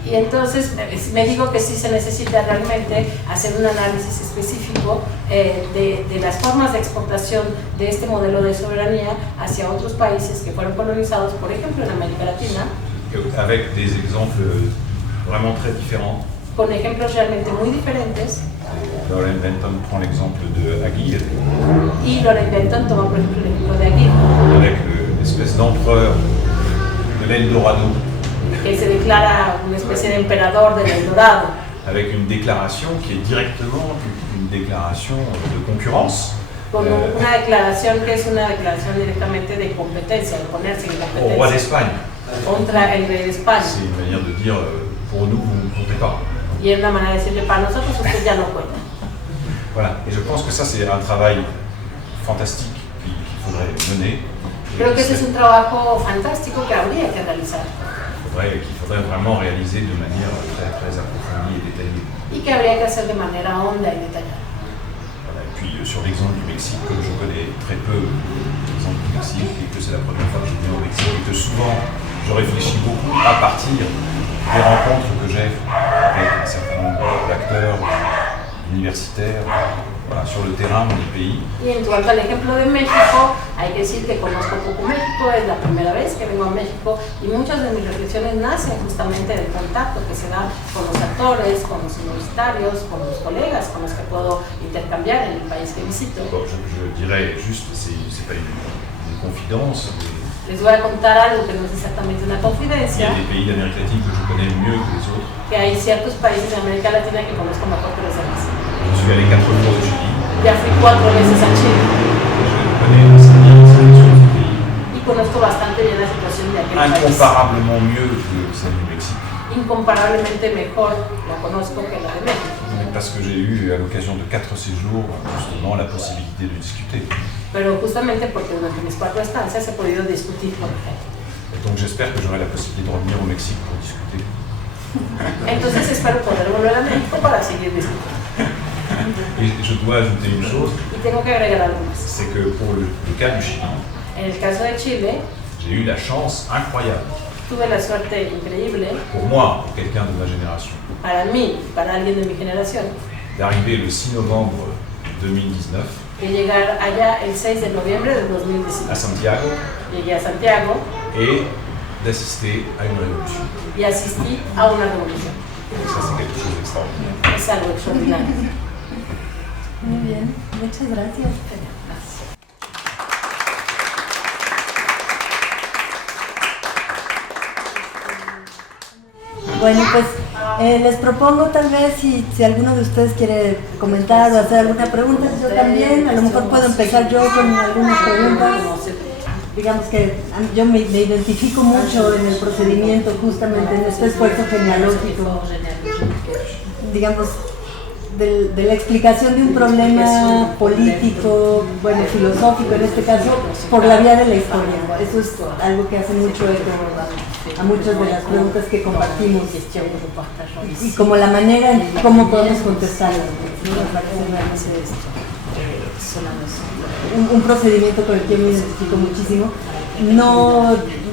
Y entonces me digo que sí se necesita realmente hacer un análisis específico de las formas de exportación de este modelo de soberanía hacia otros países que fueron colonizados, por ejemplo en América Latina. Avec des exemples vraiment très différents. Con ejemplos realmente muy diferentes. Lorraine Benton prend l'exemple de Aguirre. Y Lorraine Benton toma por ejemplo el ejemplo de Aguirre. Avec l'espèce d'empereur de l'Eldorado. Que se declara una especie de emperador del Eldorado. Avec une déclaration qui est directement une déclaration de concurrence. Con una declaración que es una declaración directamente de competencia, de ponerse en competencia. Au roi d'Espagne. Contra el rey de España. C'est une manière de dire pour nous, vous ne comptez pas. Y es una manera de decirle para nosotros usted ya no cuenta. Voilà, et je pense que ça c'est un travail fantastique qu'il faudrait mener. Creo que ese es un trabajo fantástico que habría que realizar. Qu'il faudrait vraiment réaliser de manière très, très approfondie et détaillée. Y que habría que hacer de manera honda y detallada. Voilà, et puis sur l'exemple du Mexique, comme je connais très peu l'exemple du Mexique et que c'est la première fois que je viens au Mexique et que souvent je réfléchis beaucoup à partir des rencontres que j'ai avec un certain nombre d'acteurs universitaires, voilà, sur le terrain del pays. Y en cuanto al ejemplo de México, hay que decir que conozco poco México, es la primera vez que vengo a México y muchas de mis reflexiones nacen justamente del contacto que se da con los actores, con los universitarios, con los colegas con los que puedo intercambiar en el país que visito. Bon, je dirais juste, c'est pas une confidence. Les voy a contar algo que no es exactamente una confidencia. Il y a des pays d'Amérique latine que je connais mieux que les autres. Que hay ciertos países de América Latina que conozco mejor que los demás. Je suis allé 4 fois au Chili. Ya fui 4 veces a Chile. Je connais assez bien la situation du pays. Y conozco bastante bien la situación de aquel país. Incomparablement mieux que celle du Mexique. Incomparablemente mejor la conozco que la de México. Parce que j'ai eu, à l'occasion de 4 séjours, justement, la possibilité de discuter. Pero justamente porque durante mis 4 estancias he podido discutir con la gente. Et donc j'espère que j'aurai la possibilité de revenir au Mexique pour discuter. Entonces espero poder volver a México para seguir discutiendo. Et je dois ajouter une chose. Y tengo que agregar algo más. C'est que pour le cas du Chili, en el caso de Chile, j'ai eu la chance incroyable. Tuve la suerte increíble. Pour moi, pour quelqu'un de ma génération. Para mí, para alguien de mi generación. D'arriver le 6 novembre 2019. De llegar allá el 6 de noviembre de 2019. À Santiago. Llegué a Santiago. Et d'assister à une révolution. Y asistí a una revolución. Donc ça, c'est quelque chose d'extraordinaire. Es algo extraordinario. Muy bien, muchas gracias. Bueno, pues les propongo tal vez si alguno de ustedes quiere comentar o hacer alguna pregunta, yo también, a lo mejor puedo empezar yo con algunas preguntas. Digamos que yo me identifico mucho en el procedimiento, justamente en este esfuerzo genealógico, digamos, de la explicación de un problema político, bueno, filosófico en este caso, por la vía de la historia. Eso es algo que hace mucho eco a muchas de las preguntas que compartimos y como la manera en cómo podemos contestarlas. ¿No? Me parece un procedimiento con el que me identifico muchísimo.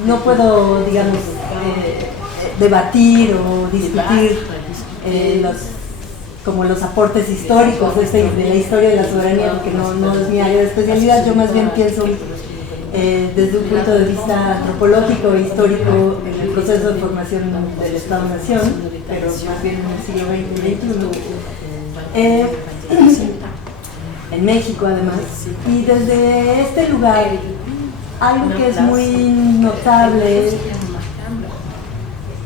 No puedo, digamos, debatir o discutir como los aportes históricos de la historia de la soberanía, porque no es mi área de especialidad. Yo más bien pienso desde un punto de vista antropológico e histórico en el proceso de formación del Estado-Nación, pero más bien en el siglo XX y XXI. En México además. Y desde este lugar, algo que es muy notable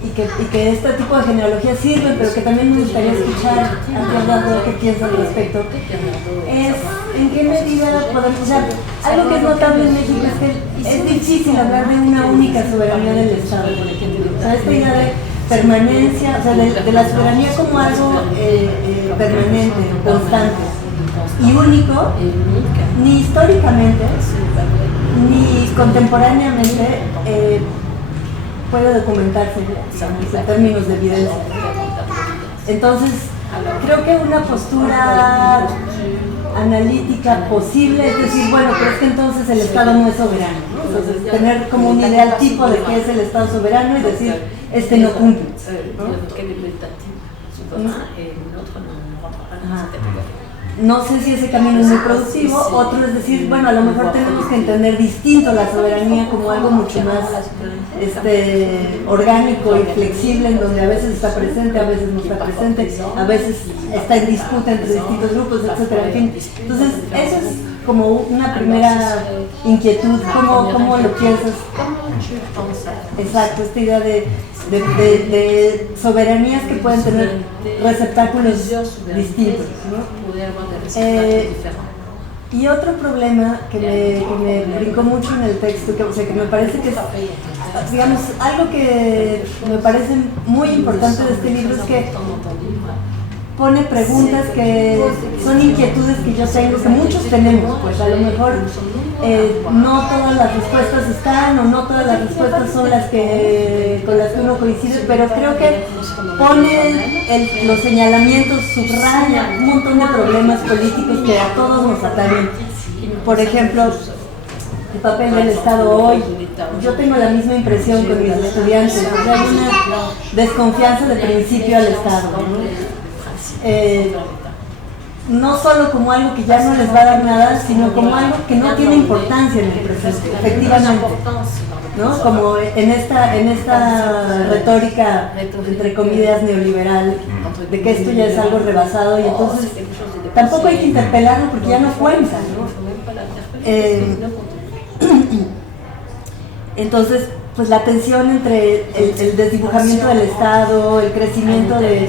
y que este tipo de genealogía sirve, pero que también me gustaría escuchar antes de qué piensan al respecto, es en qué medida podemos usar. Algo que es notable en México es que es difícil hablar de una única soberanía del Estado, por ejemplo. O sea, esta idea de permanencia, o sea, de la soberanía como algo permanente, constante y único, ni históricamente, ni contemporáneamente puede documentarse, digamos, en términos de evidencia. Entonces, creo que una postura analítica posible es decir, bueno, pero es que entonces el Estado no es soberano, ¿no? Entonces, tener como un ideal tipo de qué es el Estado soberano y decir, este no cumple, ¿no? No sé si ese camino es muy productivo, otro es decir, bueno, a lo mejor tenemos que entender distinto la soberanía como algo mucho más orgánico y flexible, en donde a veces está presente, a veces no está presente, a veces está en disputa entre distintos grupos, etcétera, en fin. Entonces, eso es como una primera inquietud, ¿cómo lo piensas? Exacto, esta idea de soberanías que pueden tener receptáculos distintos, ¿no? Y otro problema que me brincó mucho en el texto, que me parece que es, digamos, algo que me parece muy importante de este libro es que pone preguntas que son inquietudes que yo tengo, que muchos tenemos, pues a lo mejor no todas las respuestas están o no todas las respuestas son las que con las que uno coincide, pero creo que pone los señalamientos, subraya un montón de problemas políticos que a todos nos atañen. Por ejemplo, el papel del Estado hoy. Yo tengo la misma impresión con mis estudiantes, o sea, hay una desconfianza de principio al Estado, no solo como algo que ya no les va a dar nada, sino como algo que no tiene importancia en el presente, efectivamente, ¿no? Como en esta retórica, entre comillas, neoliberal, de que esto ya es algo rebasado y entonces tampoco hay que interpelarlo porque ya no cuenta, ¿no? Entonces, pues la tensión entre el desdibujamiento del Estado, el crecimiento de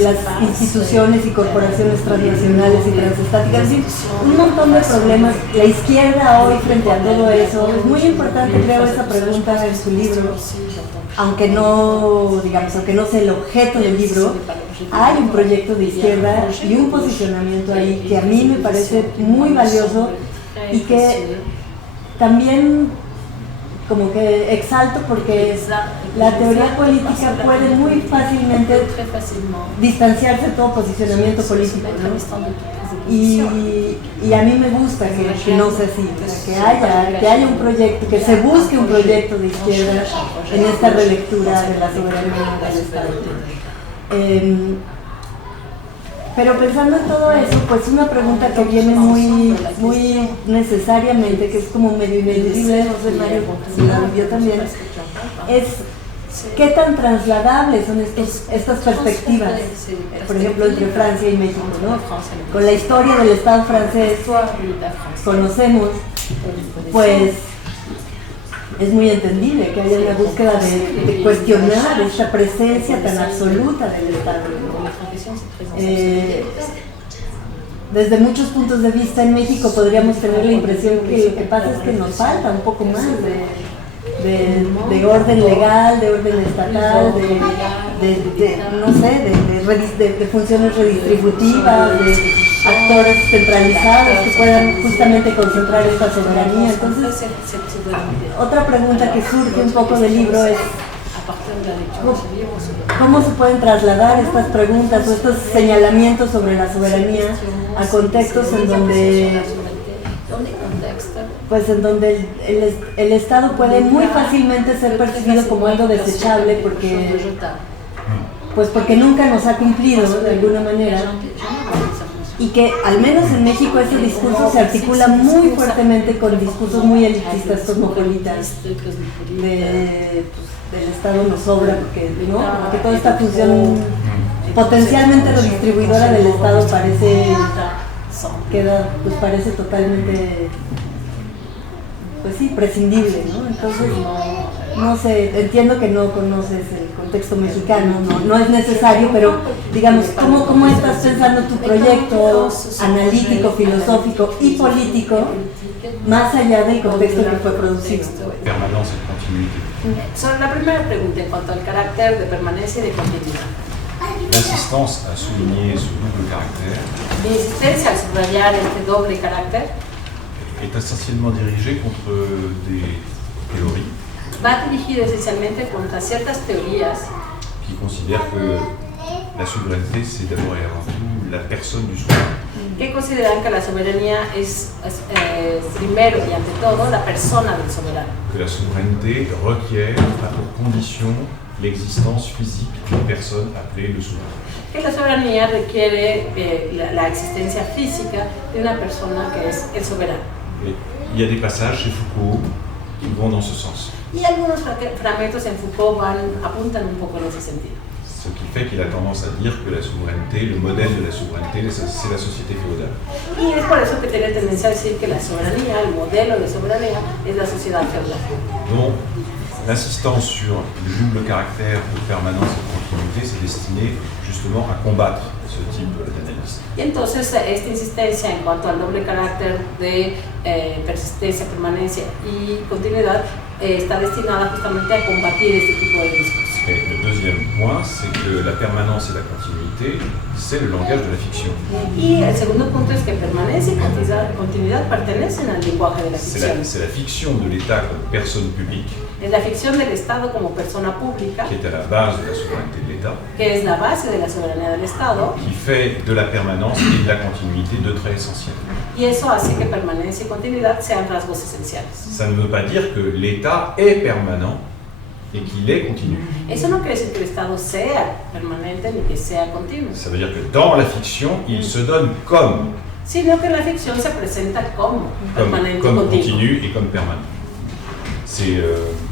las instituciones y corporaciones transnacionales y transestáticas, es decir, un montón de problemas. La izquierda hoy frente a todo eso, es muy importante, creo, esa pregunta en su libro, aunque no sea el objeto del libro, hay un proyecto de izquierda y un posicionamiento ahí que a mí me parece muy valioso y que también como que exalto porque la teoría política puede muy fácilmente distanciarse de todo posicionamiento político, ¿no? Y a mí me gusta que no sea así, que haya un proyecto, que se busque un proyecto de izquierda en esta relectura de la soberanía del Estado. Pero pensando en todo eso, pues una pregunta que viene muy necesariamente, que es como medio ineludible, no sé, Mario, si la vivió también, es qué tan trasladables son estas perspectivas, por ejemplo, entre Francia y México, ¿no? Con la historia del Estado francés conocemos, pues es muy entendible que haya una búsqueda de cuestionar esta presencia tan absoluta del Estado, ¿no? Desde muchos puntos de vista en México podríamos tener la impresión que lo que pasa es que nos falta un poco más de orden legal, de orden estatal, de funciones redistributivas, de actores centralizados que puedan justamente concentrar esta soberanía. Entonces, otra pregunta que surge un poco del libro es ¿cómo se pueden trasladar estas preguntas o estos señalamientos sobre la soberanía a contextos en donde el Estado puede muy fácilmente ser percibido como algo desechable porque nunca nos ha cumplido de alguna manera, y que al menos en México ese discurso se articula muy fuertemente con discursos muy elitistas, cosmopolitas, del Estado nos sobra, porque toda esta función potencialmente redistribuidora del Estado parece totalmente, pues sí, prescindible, ¿no? Entonces, no sé, entiendo que no conoces el contexto mexicano, no es necesario, pero digamos, ¿cómo estás pensando tu proyecto analítico, filosófico y político más allá del contexto que fue producido. Permanence et continuité. Sobre la primera pregunta en cuanto al carácter de permanencia y de continuidad. L'insistance à souligner ce double caractère Mi insistencia al subrayar este doble carácter est essentiellement dirigée contre des théories va dirigido esencialmente contra ciertas teorías qui considèrent que la souveraineté, c'est d'abord et avant tout la personne du souverain. que consideran que la soberanía es primero y ante todo la persona del soberano. Que la souveraineté requiert, a pour condition, l'existence physique d'une personne appelée le souverain. Que la soberanía requiere la existencia física de una persona que es el soberano. Et il y a des passages chez Foucault qui vont dans ce sens. Y algunos fragmentos en Foucault apuntan un poco en ese sentido. Ce qui fait qu'il a tendance à dire que la souveraineté, le modèle de la souveraineté, c'est la société féodale. Y es por eso que tiene tendencia a decir que la soberanía, el modelo de soberanía, es la sociedad feudal. Donc, l'insistance sur le double caractère de permanence et de continuité, c'est destiné justement à combattre ce type d'analyse. Y entonces esta insistencia en cuanto al doble carácter de persistencia, permanencia y continuidad está destinada justamente a combatir este tipo de discursos. Et le deuxième point, c'est que la permanence et la continuité, c'est le langage de la fiction. Y el segundo punto es que permanencia y continuidad pertenecen al lenguaje de la ficción. C'est la fiction de l'État comme personne publique Es la ficción del Estado como persona pública, qui est à la base de la souveraineté de l'État, que es la base de la soberanía del Estado, qui fait de la permanence et de la continuité deux traits essentiels. y eso hace que permanencia y continuidad sean rasgos esenciales. Ça ne veut pas dire que l'État est permanent et qu'il est continu. Eso no quiere decir que el Estado sea permanente ni que sea continuo, Ça veut dire que dans la fiction, il se donne comme sino que en la ficción se presenta como permanente y continuo. continu et comme permanent. C'est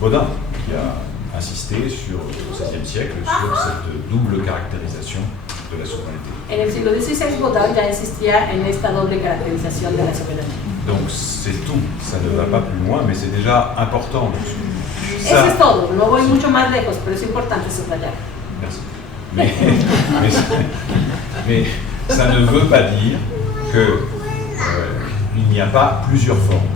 Baudin qui a insisté au XVIe siècle sur cette double caractérisation de la souveraineté. En el siglo XVI, Baudin ya insistía en esta doble caracterización de la soberanía. Donc c'est tout, ça ne va pas plus loin, mais c'est déjà important. Donc, Eso es todo, no voy mucho más lejos, pero es importante subrayar. Merci. Mais ça ne veut pas dire qu'il n'y a pas plusieurs formes.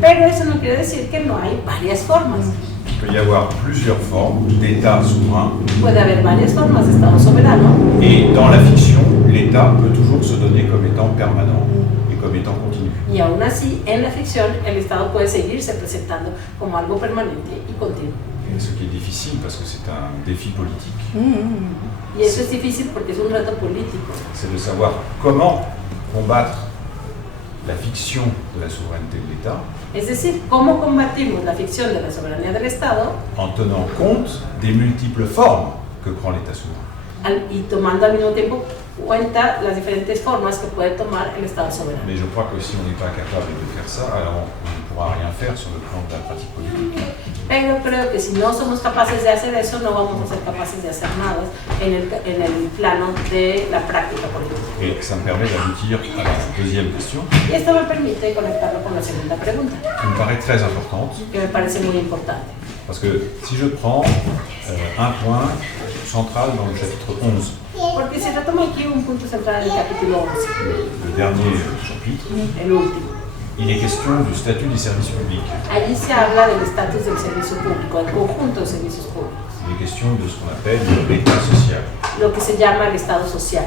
Pero eso no quiere decir que no hay varias formas. Il peut y avoir plusieurs formes d'État souverain. Puede haber varias formas de Estado soberano. Et dans la fiction, l'État peut toujours se donner comme étant permanent et comme étant continu. Y aún así, en la ficción, el Estado puede seguirse presentando como algo permanente y continuo. Et ce qui est difficile parce que c'est un défi politique, Y eso es difícil porque es un reto político. c'est de savoir comment combattre la fiction de la souveraineté de l'État Es decir, cómo combatimos la ficción de la soberanía del Estado en tenant compte des multiples formes que prend l'État souverain. y tomando al mismo tiempo cuenta las diferentes formas que puede tomar el Estado soberano. Mais je crois que si on n'est pas capable de faire ça, alors on ne pourra rien faire sur le plan de la pratique politique. Pero creo que si no somos capaces de hacer eso, no vamos a ser capaces de hacer nada en el plano de la práctica política. Et ça me permet d'aboutir à la deuxième question, Y esto me permite conectarlo con la segunda pregunta, qui me paraît très importante, que me parece muy importante. parce que si je prends un point central dans le chapitre 11, Porque si retomo aquí un punto central en el capítulo 11, le dernier chapitre, el último. il est question du statut des services publics. Allí se habla del estatus del servicio público, del conjunto de servicios públicos, Il est question de ce qu'on appelle l'État social. lo que se llama el Estado social.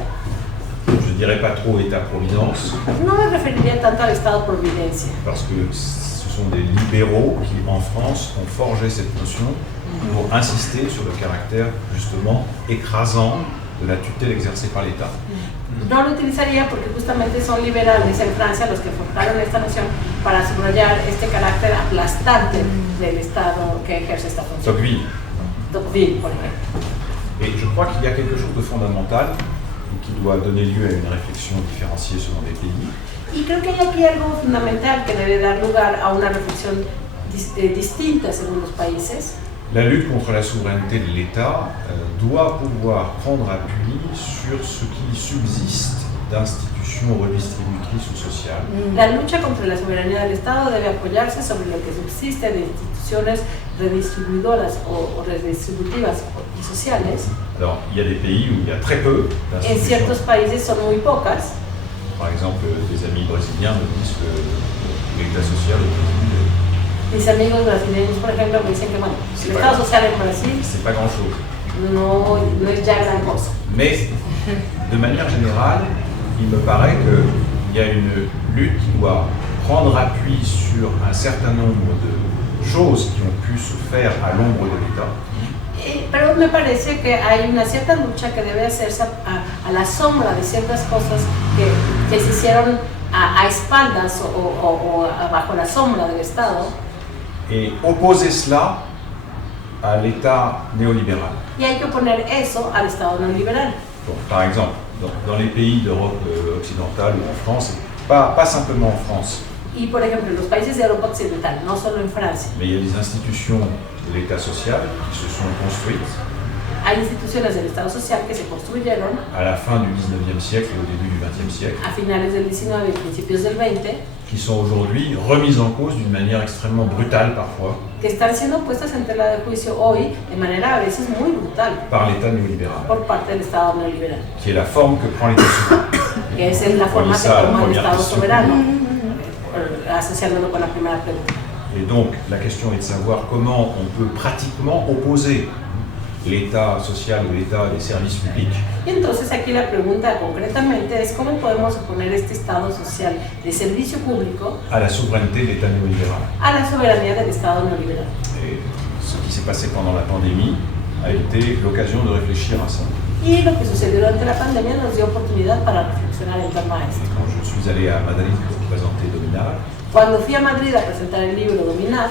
Je ne dirais pas trop État-providence, No me referiría tanto al Estado providencia, parce que ce sont des libéraux qui, en France, ont forgé cette notion pour insister sur le caractère, justement, écrasant de la tutelle exercée par l'État. no lo utilizaría porque justamente son liberales en Francia los que forjaron esta noción para subrayar este carácter aplastante del Estado que ejerce esta función. Tocqueville. Tocqueville, por ejemplo. Et je crois qu'il y a quelque chose de fondamental qui doit donner lieu à une réflexion différenciée selon les pays. Y creo que hay aquí algo fundamental que debe dar lugar a una reflexión distinta según los países. La lutte contre la souveraineté de l'État doit pouvoir prendre appui sur ce qui subsiste d'institutions redistributrices ou sociales. La lucha contra la soberanía del Estado debe apoyarse sobre lo que subsiste de instituciones redistribuidoras o redistributivas y sociales. Alors, il y a des pays où il y a très peu En d'institutions. ciertos países son muy pocas. Par exemple, des amis brésiliens me disent que l'État social au Brésil, Mis amigos brasileños, por ejemplo, me dicen que bueno, el Estado social en Brasil c'est pas grand-chose. no es ya gran cosa. Mais de manière générale, il me paraît qu'il y a une lutte qui doit prendre appui sur un certain nombre de choses qui ont pu se faire à l'ombre de l'État. Pero me parece que hay una cierta lucha que debe hacerse a la sombra de ciertas cosas que se hicieron a espaldas o bajo la sombra del Estado. Et opposer cela à l'État néolibéral. Y hay que oponer eso al Estado neoliberal. Bon, par exemple, dans les pays d'Europe occidentale ou en France, pas simplement en France, Y por ejemplo, en los países de Europa Occidental, no solo en Francia, mais il y a des institutions de l'État social qui se sont construites hay instituciones del Estado social que se construyeron à la fin du 19e siècle et au début du 20e siècle, a finales del 19 y principios del 20, qui sont aujourd'hui remises en cause d'une manière extrêmement brutale parfois que están siendo puestas en tela de juicio hoy de manera a veces muy brutal par l'État néolibéral, por parte del Estado neoliberal, qui est la forme que prend l'État souverain. que es la forma que Quizá la toma el première Estado question. soberano, asociándolo con la primera pregunta. Et donc la question est de savoir comment on peut pratiquement opposer l'État social ou l'État des services publics Y entonces aquí la pregunta concretamente es cómo podemos oponer este Estado social de servicio público à la souveraineté de l'État néolibéral. a la soberanía del Estado neoliberal. Et ce qui s'est passé pendant la pandémie a été l'occasion de réfléchir à ça. Y lo que sucedió durante la pandemia nos dio oportunidad para reflexionar en torno a Et esto. quand je suis allé à Madrid pour présenter Dominar, Cuando fui a Madrid a presentar el libro Dominar,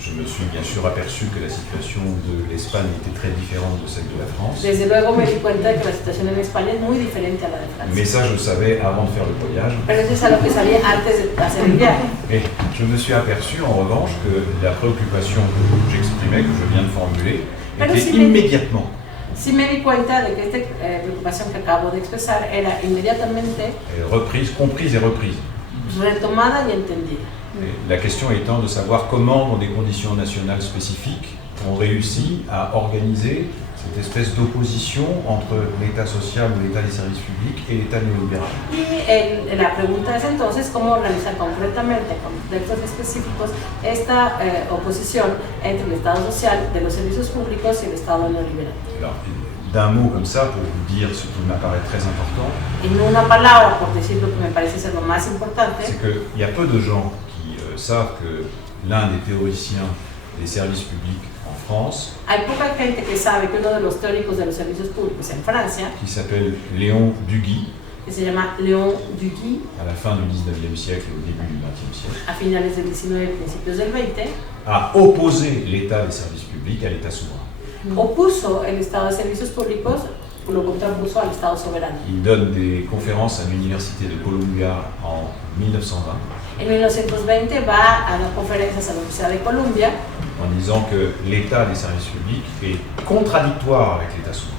je me suis bien sûr aperçu que la situation de l'Espagne était très différente de celle de la France. desde luego me di cuenta de que la situación en España es muy diferente a la de Mais Francia. ça, je le savais avant de faire le voyage. Pero eso es algo que sabía antes de hacer el viaje. Et je me suis aperçu en revanche que la préoccupation que j'exprimais, que je viens de formuler, Pero était si me- immédiatement Sí me di cuenta de que esta preocupación que acabo de expresar era inmediatamente reprise, comprise et reprise. retomada y entendida. Et la question étant de savoir comment, dans des conditions nationales spécifiques, on réussit à organiser cette espèce d'opposition entre l'État social ou l'État des services publics et l'État néolibéral. Y la pregunta es entonces cómo organizar concretamente, con contextos específicos, esta oposición entre el Estado social de los servicios públicos y el Estado neoliberal. Alors, d'un mot comme ça, pour vous dire ce qui m'apparaît très important, En una palabra, por decir lo que me parece ser lo más importante, c'est qu'il y a peu de gens qui savent que l'un des théoriciens des services publics en France, hay poca gente que sabe que uno de los teóricos de los servicios públicos en Francia, qui s'appelle Léon Duguy, que se llama Léon Duguy, à la fin du 19e siècle et au début du 20e siècle, a finales del 19 y principios del 20, a opposé l'État des services publics à l'État souverain. opuso el Estado de servicios públicos, lo contrapuso al Estado soberano. Il donne des conférences à l'Université de Columbia en 1920 En 1920 va a dar conferencias a la Universidad de Columbia en disant que l'État des services publics est contradictoire avec l'État souverain.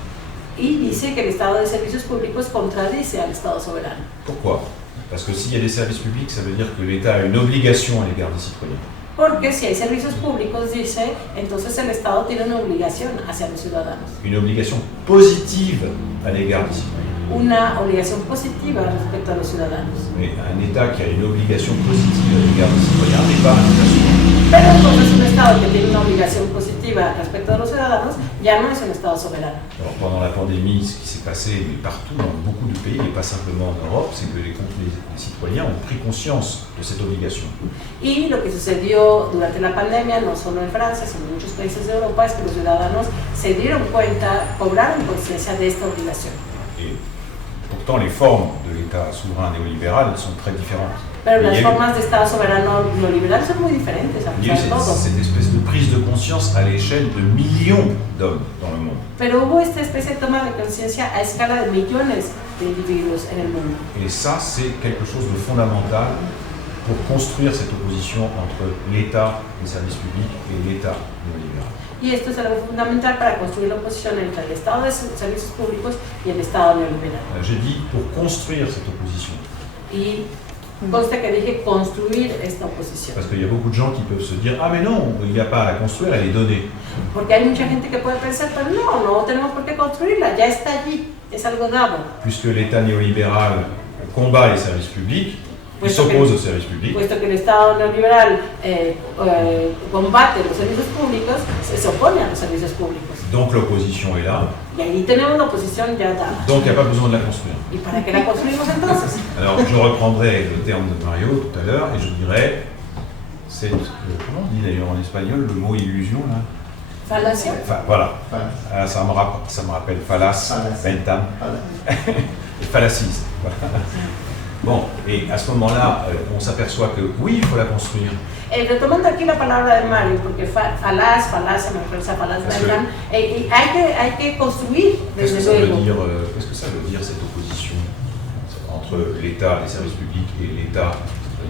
y dice que el Estado de servicios públicos contradice al Estado soberano. Pourquoi? Parce que s'il y a des services publics, ça veut dire que l'État a une obligation à l'égard des citoyens. Porque si hay servicios públicos, dice, entonces el Estado tiene una obligación hacia los ciudadanos. Une obligation positive à l'égard des citoyens. Una obligación positiva respecto a los ciudadanos. Mais un État qui a une obligation positive à l'égard des citoyens n'est pas un État souverain. Pero entonces un Estado que tiene una obligación positiva respecto a los ciudadanos ya no es un Estado soberano. Alors pendant la pandémie, ce qui s'est passé partout dans beaucoup de pays, et pas simplement en Europe, c'est que les citoyens ont pris conscience de cette obligation. Y lo que sucedió durante la pandemia, no solo en Francia, sino en muchos países de Europa, es que los ciudadanos se dieron cuenta, cobraron conciencia de esta obligación. Et pourtant, les formes de l'État souverain néolibéral sont très différentes. Pero Mais las il y a eu- formas de Estado soberano neoliberal son muy diferentes, a il y a eu pesar de todo. cette espèce de prise de conscience à l'échelle de millions d'hommes dans le monde. Pero hubo esta especie de toma de conciencia a escala de millones de individuos en el mundo. Et ça, c'est quelque chose de fondamental pour construire cette opposition entre l'État des services publics et l'État néolibéral. Y esto es algo fundamental para construir la oposición entre el Estado de servicios públicos y el Estado neoliberal. J'ai dit pour construire cette opposition. Y consta que dije construir esta oposición. Parce qu'il y a beaucoup de gens qui peuvent se dire « Ah mais non, il n'y a pas à la construire, elle est donnée Porque hay mucha gente que puede pensar, pero no tenemos por qué construirla, ya está allí, es algo dado. ». Puisque l'État néolibéral combat les services publics, qui s'oppose au service public. Puesto que el Estado neoliberal combate los servicios públicos, se opone a los servicios públicos. Donc l'opposition est là. Y ahí tenemos la oposición ya dada. Donc il n'y a pas besoin de la construire. ¿Y para qué la construimos entonces? Alors je reprendrai le terme de Mario tout à l'heure et je dirais, c'est, comment on dit d'ailleurs en espagnol le mot illusion là? Falacia. Voilà, Fallace. ça me rappelle fallace, Fallace. bentham, et fallaciste. Voilà. Bon, et à ce moment-là, on s'aperçoit que oui, il faut la construire. Retomando aquí la palabra de Mario, porque falacia, me refiero a falaz, y hay que construir Qu'est-ce que desde ça veut luego. dire, qu'est-ce que ça veut dire cette opposition entre l'État, les services publics et l'État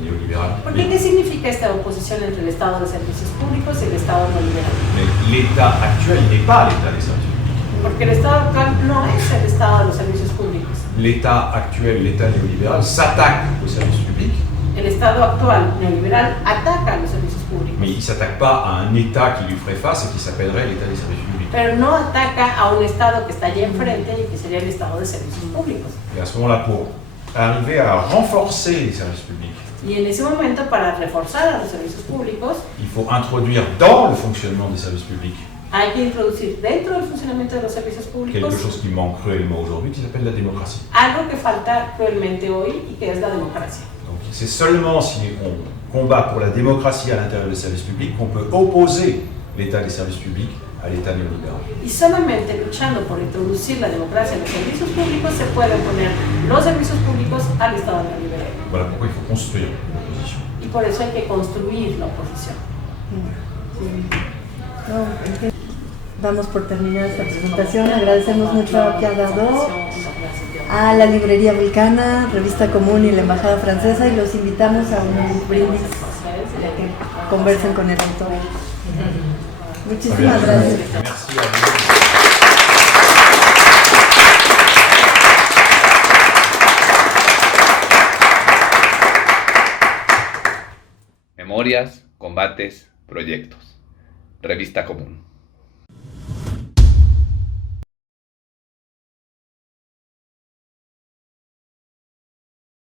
néolibéral? ¿Por qué significa esta oposición entre el Estado de servicios públicos y el Estado neoliberal? Mais l'État actuel n'est pas l'État des services publics. Porque el Estado actual no es el Estado de los servicios públicos. L'État actuel, l'État néolibéral, s'attaque aux services publics, El Estado actual neoliberal ataca a los servicios públicos, mais il ne s'attaque pas à un État qui lui ferait face et qui s'appellerait l'État des services publics. pero no ataca a un Estado que está allí enfrente y que sería el Estado de servicios públicos. Et à ce moment-là, pour arriver à renforcer les services publics, Y en ese momento, para reforzar a los servicios públicos, il faut introduire dans le fonctionnement des services publics hay que introducir dentro del funcionamiento de los servicios quelque públicos chose qui manque cruellement aujourd'hui, qui s'appelle la démocratie. algo que falta cruelmente hoy y que es la democracia. Donc c'est seulement si on combat pour la démocratie à l'intérieur des services publics qu'on peut opposer l'État des services publics à l'État néolibéral. Y solamente luchando por introducir la democracia en los servicios públicos se pueden poner los servicios públicos al Estado neoliberal. Voilà pourquoi il faut construire l'opposition. Y por eso hay que construir la oposición. No, damos por terminada esta presentación. Agradecemos mucho que ha dado a la Librería Vulcana, Revista Común y la Embajada Francesa, y los invitamos a un brindis ya que conversen con el autor. Muchísimas gracias. Merci à vous. Memorias, combates, proyectos. Revista Común.